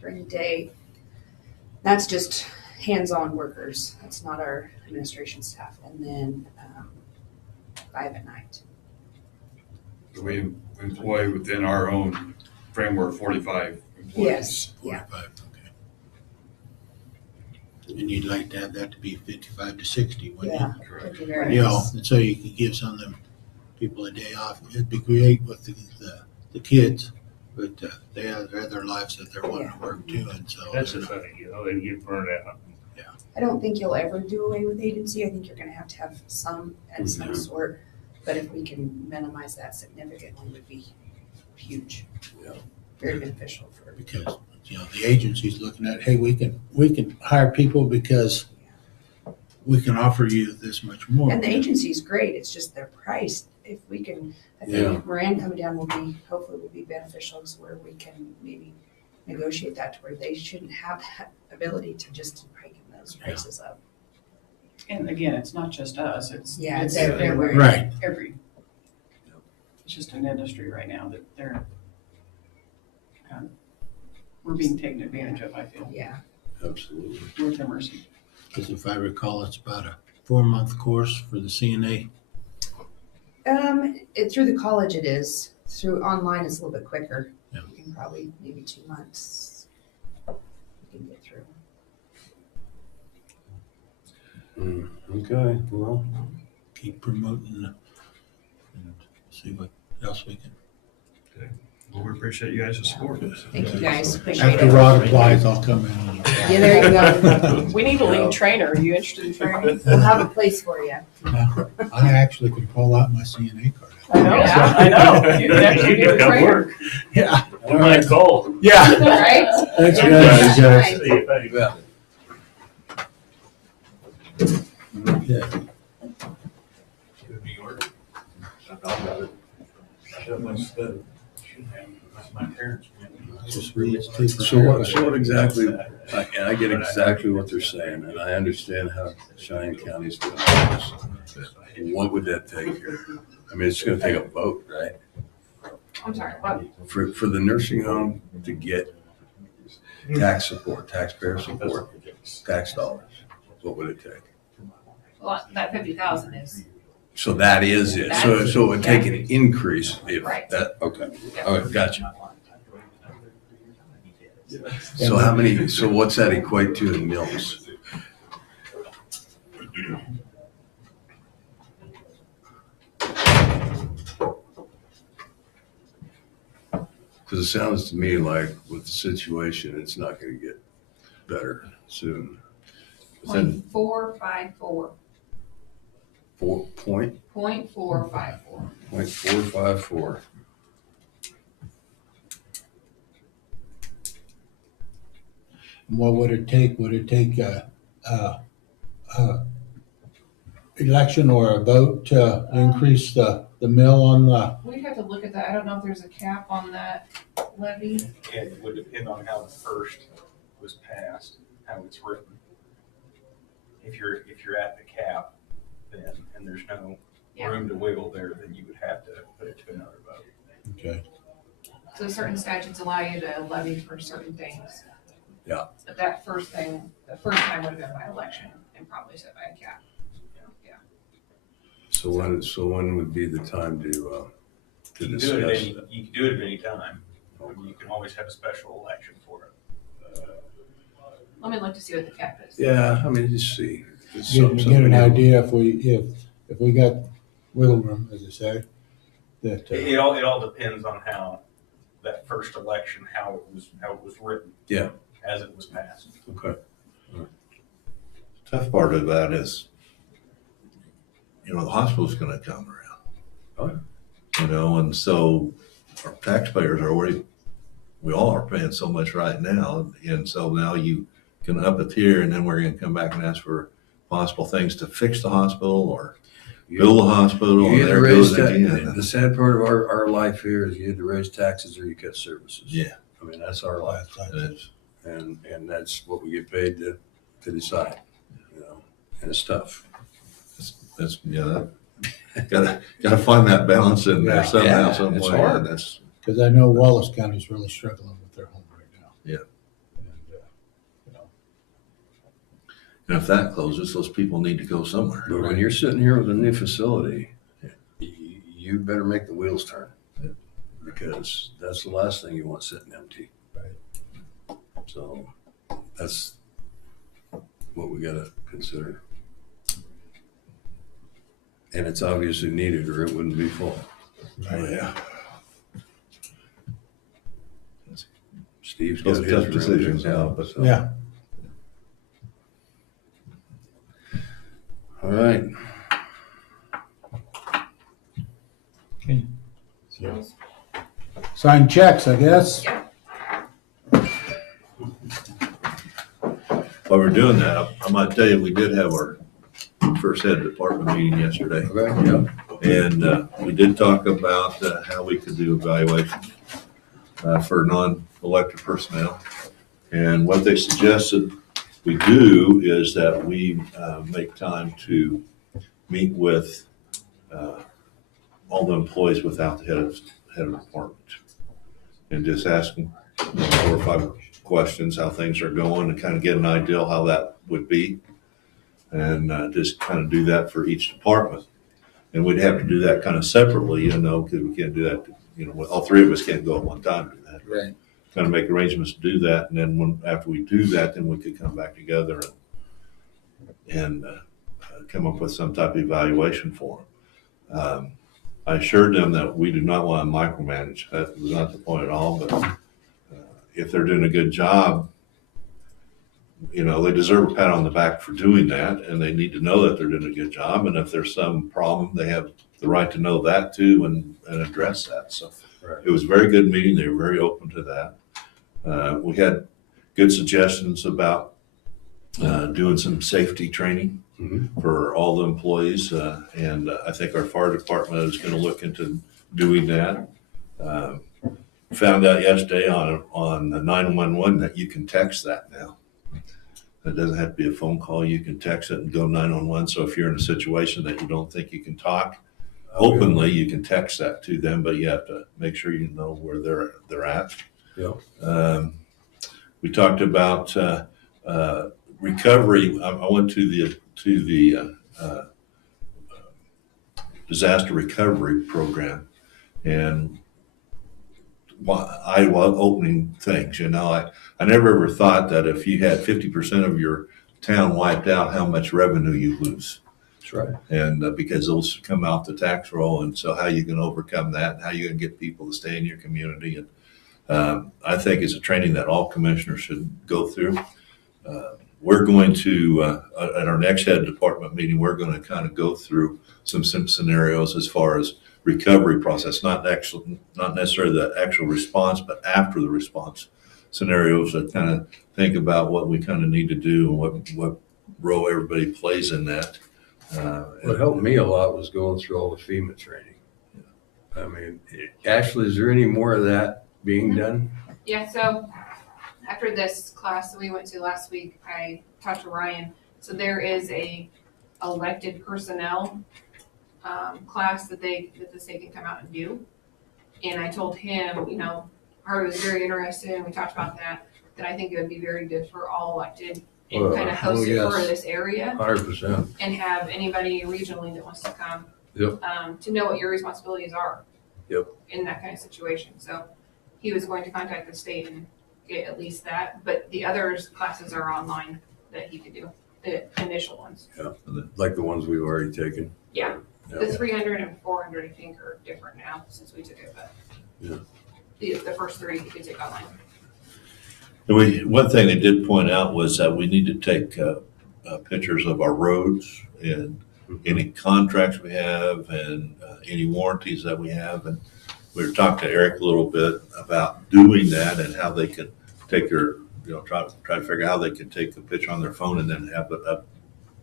during the day. That's just hands-on workers. That's not our administration staff. And then 5 at night. we employ within our own framework 45 employees. Yes. Yeah. 45, okay. And you'd like to have that to be 55 to 60, wouldn't Yeah. Correct. That'd be very you? You know, nice. and so you could give some of them people a day off. It'd be great with the kids, but they have other lives that they're wanting to work too, and so. That's the thing, you know, they get burned out. I don't think you'll ever do away with agency. I think you're gonna have some at some sort. But if we can minimize that significantly, would be huge. Yeah. Very beneficial for. Because, you know, the agency's looking at, hey, we can hire people because we can offer you this much more. And the agency's great. It's just their price if we can, I Yeah. think Moran coming down hopefully will be beneficial, so where we can maybe negotiate that to where they shouldn't have that ability to just keep hiking those prices up. And again, it's not just us, it's It's everywhere. everywhere. Right. It's just an industry right now that we're being taken advantage of, I feel, Yeah. Absolutely. with their mercy. Because if I recall, it's about a 4-month course for the CNA. Through the college it is. Through online it's a little bit quicker. Yeah. You can probably maybe 2 months you can get through. Okay, well, Keep promoting and see what else we can. Well, we appreciate you guys' support. Thank you guys. Appreciate After it. Rod applies, I'll come in. Yeah, there you go. We need a lead trainer. Are you interested in training? We'll have a place for you. I actually could pull out my CNA card. I know, Yeah. I know. You can actually be a That trainer. work. Yeah. You might call. Yeah. Right? Thanks, Yeah. guys. Right. See if any- yeah. Yeah. Just read it, take So what exactly, and I get exactly what they're saying, and I understand how Cheyenne County's doing this. What would that take here? I mean, it's gonna take a vote, right? I'm sorry, what? For the nursing home to get tax support, taxpayer support, tax dollars, what would it take? Well, that 50,000 is, So that is it. So it would take an increase if Right. that, okay. All right, gotcha. So how many, so what's that equate to in mills? Because it sounds to me like with the situation, it's not going to get better soon. Is that 0.454, 0.454. 0.454? What would it take? Would it take a election or a vote to increase the mill on the? We'd have to look at that. I don't know if there's a cap on that levy. It would depend on how the first was passed, how it's written. If you're at the cap, then, and there's no Yeah. room to wiggle there, then you would have to put it to another vote. Okay. So certain statutes allow you to levy for certain things. Yeah. But that first thing, the first time would have been by election and probably set by a cap. Yeah. So when would be the time to You can discuss do it that? you can do it at any time. You can always have a special election for it. Let me look to see what the cap is. Yeah, I mean, just see. It's Get something an we do. idea if we got wiggle room, as I say, that. It all depends on how that first election, how it was written. Yeah. As it was passed. Okay. Tough part of that is, the hospital's gonna come around. And so our taxpayers are we all are paying so much right now. And so now you can up it here and then we're gonna come back and ask for possible things to fix the hospital or build the hospital. You And had to there raise goes again. the sad part of our life here is you had to raise taxes or you cut services. Yeah. I mean, that's our life. It is. And that's what we get paid to decide, and it's tough. That's gotta find that balance in there somehow, Yeah, some it's way. hard. And that's, Because I know Wallace County's really struggling with their home right now. Yeah. And, and if that closes, those people need to go somewhere. But when you're sitting here with a new facility, you better make the wheels turn. Yeah. Because that's the last thing you want sitting empty. Right. So that's what we gotta consider. And it's obviously needed or it wouldn't be full. Oh, yeah. Steve's got Those his tough room decisions now, now, but but Yeah. all right. Okay. So, sign checks, I guess. while we're doing that, I might tell you, we did have our first head department meeting yesterday. Okay, yeah. And we did talk about how we could do evaluation for non-elected personnel. And what they suggested we do is that we make time to meet with all the employees without the head of department, and just ask them 4 or 5 questions, how things are going, and kind of get an idea how that would be, and just kind of do that for each department. And we'd have to do that kind of separately, because we can't do that, all 3 of us can't go at one time to do that. Right. Kind of make arrangements to do that, and then after we do that, then we could come back together and come up with some type of evaluation for them. I assured them that we do not want to micromanage. That was not the point at all, but if they're doing a good job, they deserve a pat on the back for doing that, and they need to know that they're doing a good job. And if there's some problem, they have the right to know that too and address that. So Right. It was a very good meeting. They were very open to that. We had good suggestions about doing some safety training for all the employees, and I think our fire department is going to look into doing that. Found out yesterday on the 911 that you can text that now. It doesn't have to be a phone call. You can text it and go 911. So if you're in a situation that you don't think you can talk openly, you can text that to them, but you have to make sure you know where they're at. Yeah. We talked about recovery. I went to the disaster recovery program, and I love opening things. I never ever thought that if you had 50% of your town wiped out, how much revenue you lose. That's right. And because those come out the tax roll, and so how you can overcome that, and how you can get people to stay in your community. And I think it's a training that all commissioners should go through. We're going to, at our next head department meeting, we're going to kind of go through some scenarios as far as recovery process, not necessarily the actual response, but after the response scenarios that kind of think about what we kind of need to do and what role everybody plays in that. What helped me a lot was going through all the FEMA training. I mean, Ashley, is there any more of that being done? Yeah, so after this class that we went to last week, I talked to Ryan. So there is a elected personnel class that the state can come out and do. And I told him, Harvey was very interested, and we talked about that I think it would be very good for all elected and kind of host it for this area 100%. and have anybody regionally that wants to come Yep. to know what your responsibilities are Yep. in that kind of situation. So he was going to contact the state and get at least that, but the others classes are online that he could do, the initial ones. Yeah, like the ones we've already taken. Yeah. The Yeah. 300 and 400, I think, are different now since we took it, but the first 3 you could take online. One thing they did point out was that we need to take pictures of our roads and any contracts we have and any warranties that we have. And we were talking to Eric a little bit about doing that and how they could take their, try to figure out how they could take a picture on their phone and then have it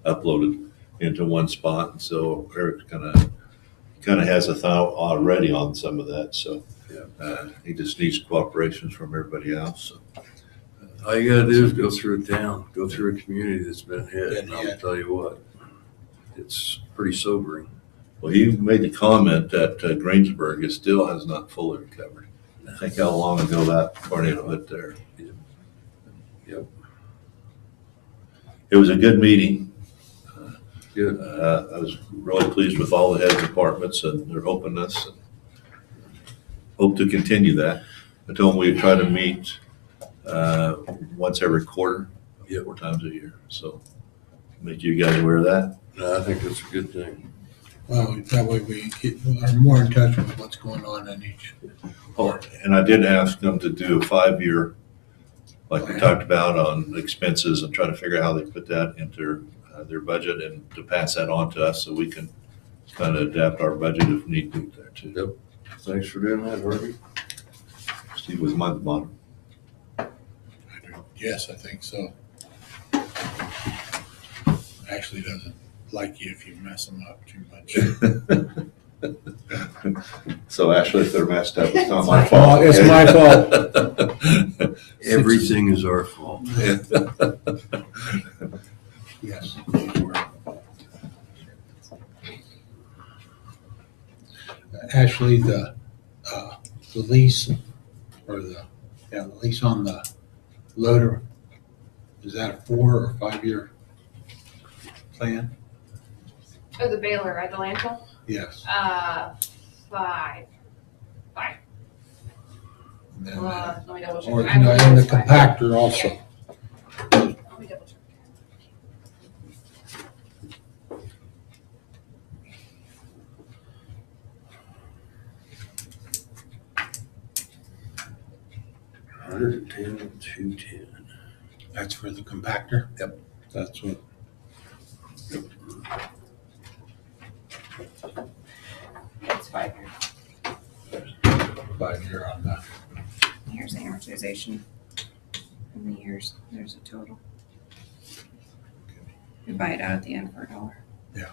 uploaded into one spot. And so Eric kind of has a thought already on some of that. So he just needs cooperation from everybody else. So. All you gotta do is go through a town, go through a community that's been hit, and I'll tell you what, it's pretty sobering. Well, he made the comment that Greensburg still has not fully recovered. I think how long ago that tornado hit there. Yep. It was a good meeting. Good. I was really pleased with all the head departments and their openness, and hope to continue that. I told them we'd try to meet once every quarter, 4 times a year. So make you guys aware of that. No, I think that's a good thing. Well, that way we are more in touch with what's going on in each. Oh, and I did ask them to do a 5-year, like we talked about, on expenses and try to figure out how they put that into their budget and to pass that on to us so we can kind of adapt our budget if need be there too. Yep. Thanks for doing that, Harvey. Steve was my bottom. Yes, I think so. Ashley doesn't like you if you mess them up too much. So Ashley, if they're messed up, it's not It's my my fault. It's my fault. Everything is our fault. Yes. Actually, the lease, or the lease on the loader, is that a 4 or 5 year plan? Oh, the baler at the landfill? Yes. 5. And then, Let me double check. or, I you know, believe and the it's 5. compactor also. Let me double check. $110,210. That's for the compactor? Yep. That's what, It's 5 years. 5 year on that. Here's the amortization. In the years, there's a total. You buy it out at the end for $1. Yeah.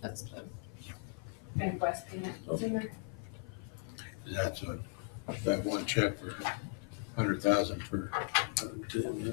That's the Midwest payment. It's in there. That's what, that one check for 100,000 for, 110, yeah.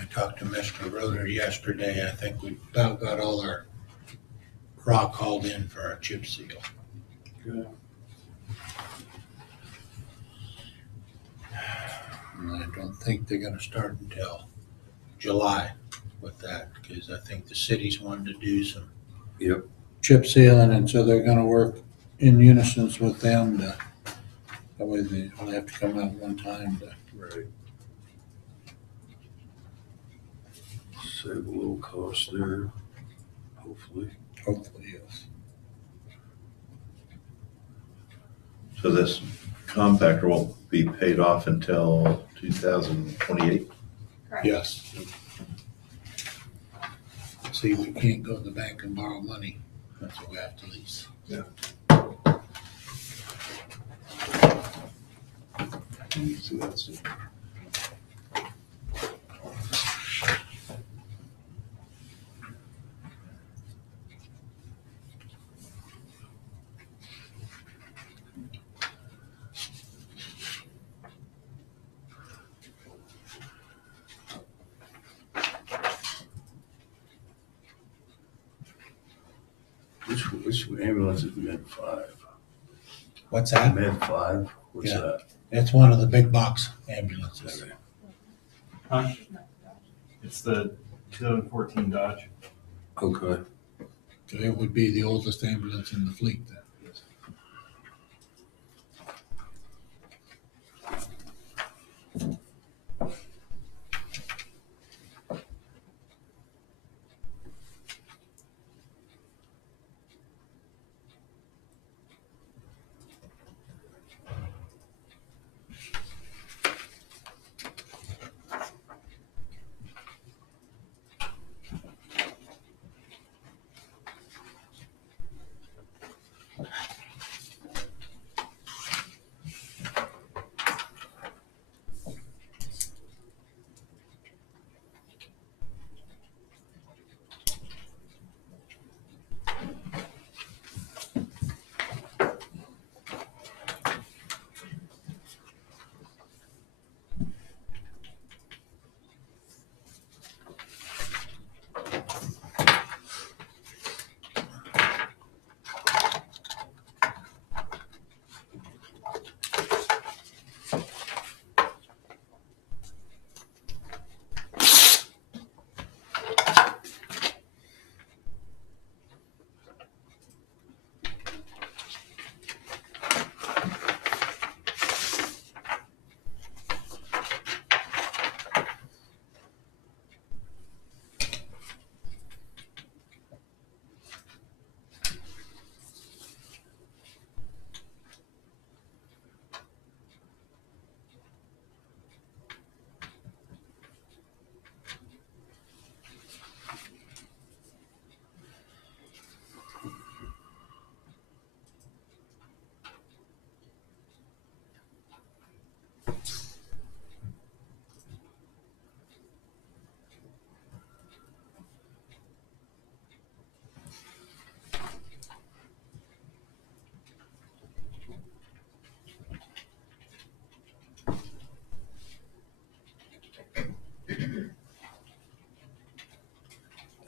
I talked to Mr. Roder yesterday. I think we about got all our rock hauled in for our chip seal. Good. And I don't think they're gonna start until July with that, because I think the city's wanting to do some Yep. chip sealing, and so they're gonna work in unison with them to, that way they only have to come out one time to. Right. Save a little cost there, hopefully. Hopefully, yes. So this compactor won't be paid off until 2028? Correct. Yes. See, we can't go to the bank and borrow money. That's what we have to lease. So that's it. Which ambulance is Med 5? What's that? Med 5? What's Yeah. that? It's one of the big box ambulances. Huh? It's the 2014 Dodge. Okay. So it would be the oldest ambulance in the fleet then.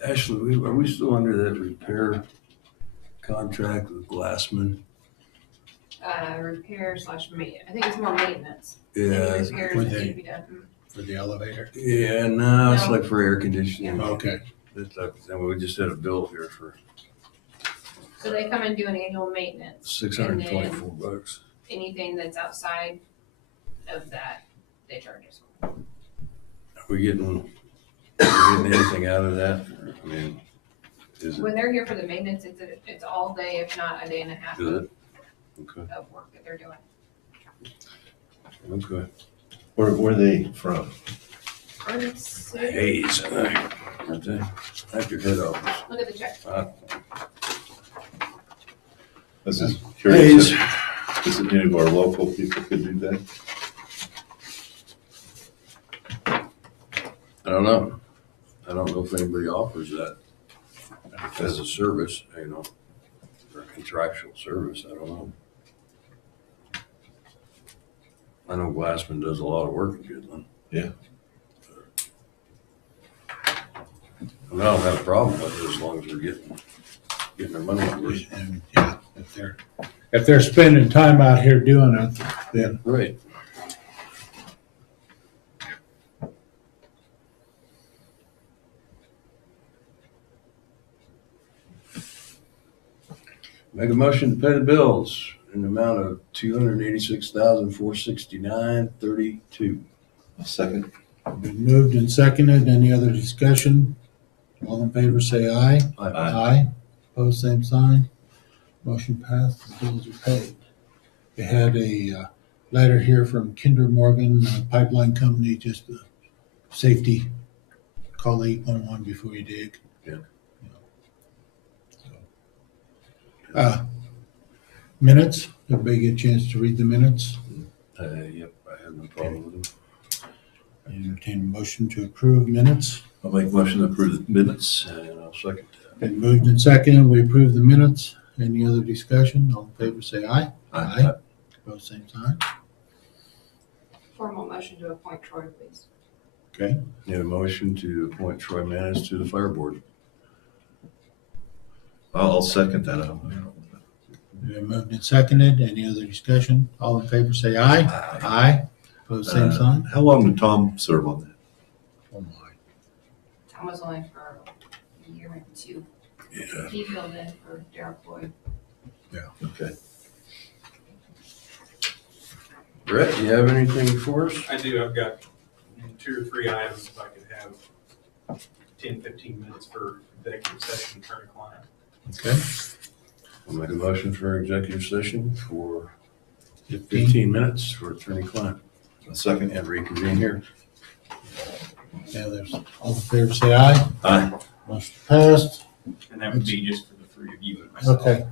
Ashley, are we still under that repair contract with Glassman? Repair slash maintenance. I think it's more maintenance. Any Yeah, repairs for that the- need to be done. For the elevator? yeah, no, it's No. like for air conditioning. Okay. That type of thing. We just had a bill here for So they come and do an annual maintenance. $624. Anything that's outside of that, they charge us. Are we getting anything out of that? I mean, is it, When they're here for the maintenance, it's all day, if not a day and a half is of it? Okay, work that they're doing. okay. Where are they from? Hayes, aren't they? At your head office. Look at the check. This is curious. Hayes. Is it any of our local people could do that? I don't know. I don't know if anybody offers that as a service, or contractual service. I don't know. I know Glassman does a lot of work in Goodland. Yeah. I mean, I don't have a problem with it as long as we're getting their money worth. And, yeah, if they're spending time out here doing it, then Right. Make a motion to pay the bills in the amount of $286,469.32. Second. been moved and seconded. Any other discussion? All in favor, say aye. Aye. Opposed, same sign. Motion passed. The bills are paid. We had a letter here from Kinder Morgan Pipeline Company, just a safety, call 811 before you dig. Yeah. Minutes. Everybody get a chance to read the minutes. Yep, I have no problem with them. I entertain a motion to approve minutes. I'll make a motion to approve the minutes. And I'll second that. Been moved and seconded. We approve the minutes. Any other discussion? All in favor, say aye. Aye. Opposed, same sign. Formal motion to appoint Troy, please. Okay. Need a motion to appoint Troy Manis to the fire board. I'll second that. Been moved and seconded. Any other discussion? All in favor, say aye. Aye. Opposed, same sign. How long did Tom serve on that? Oh my. Tom was only for a year and two. Yeah. He filled in for Derek Boyd. Okay. Brett, you have anything for us? I do, I've got 2 or 3 items if I could have 10, 15 minutes for executive session, attorney-client. Okay. I'll make a motion for executive session for 15. 15 minutes for attorney-client. A second. And reconvene here. Yeah, there's, all in favor, say aye. Aye. Motion passed. And that would be just for the 3 of you and myself. Okay.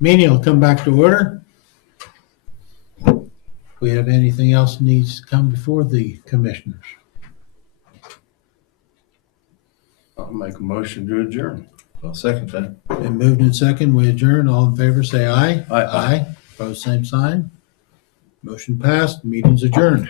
Meeting will come back to order. We have anything else needs to come before the commissioners? I'll make a motion to adjourn. Well, second time. Been moved in second, we adjourn. All in favor, say aye. Aye. Opposed, same sign. Motion passed, meeting's adjourned.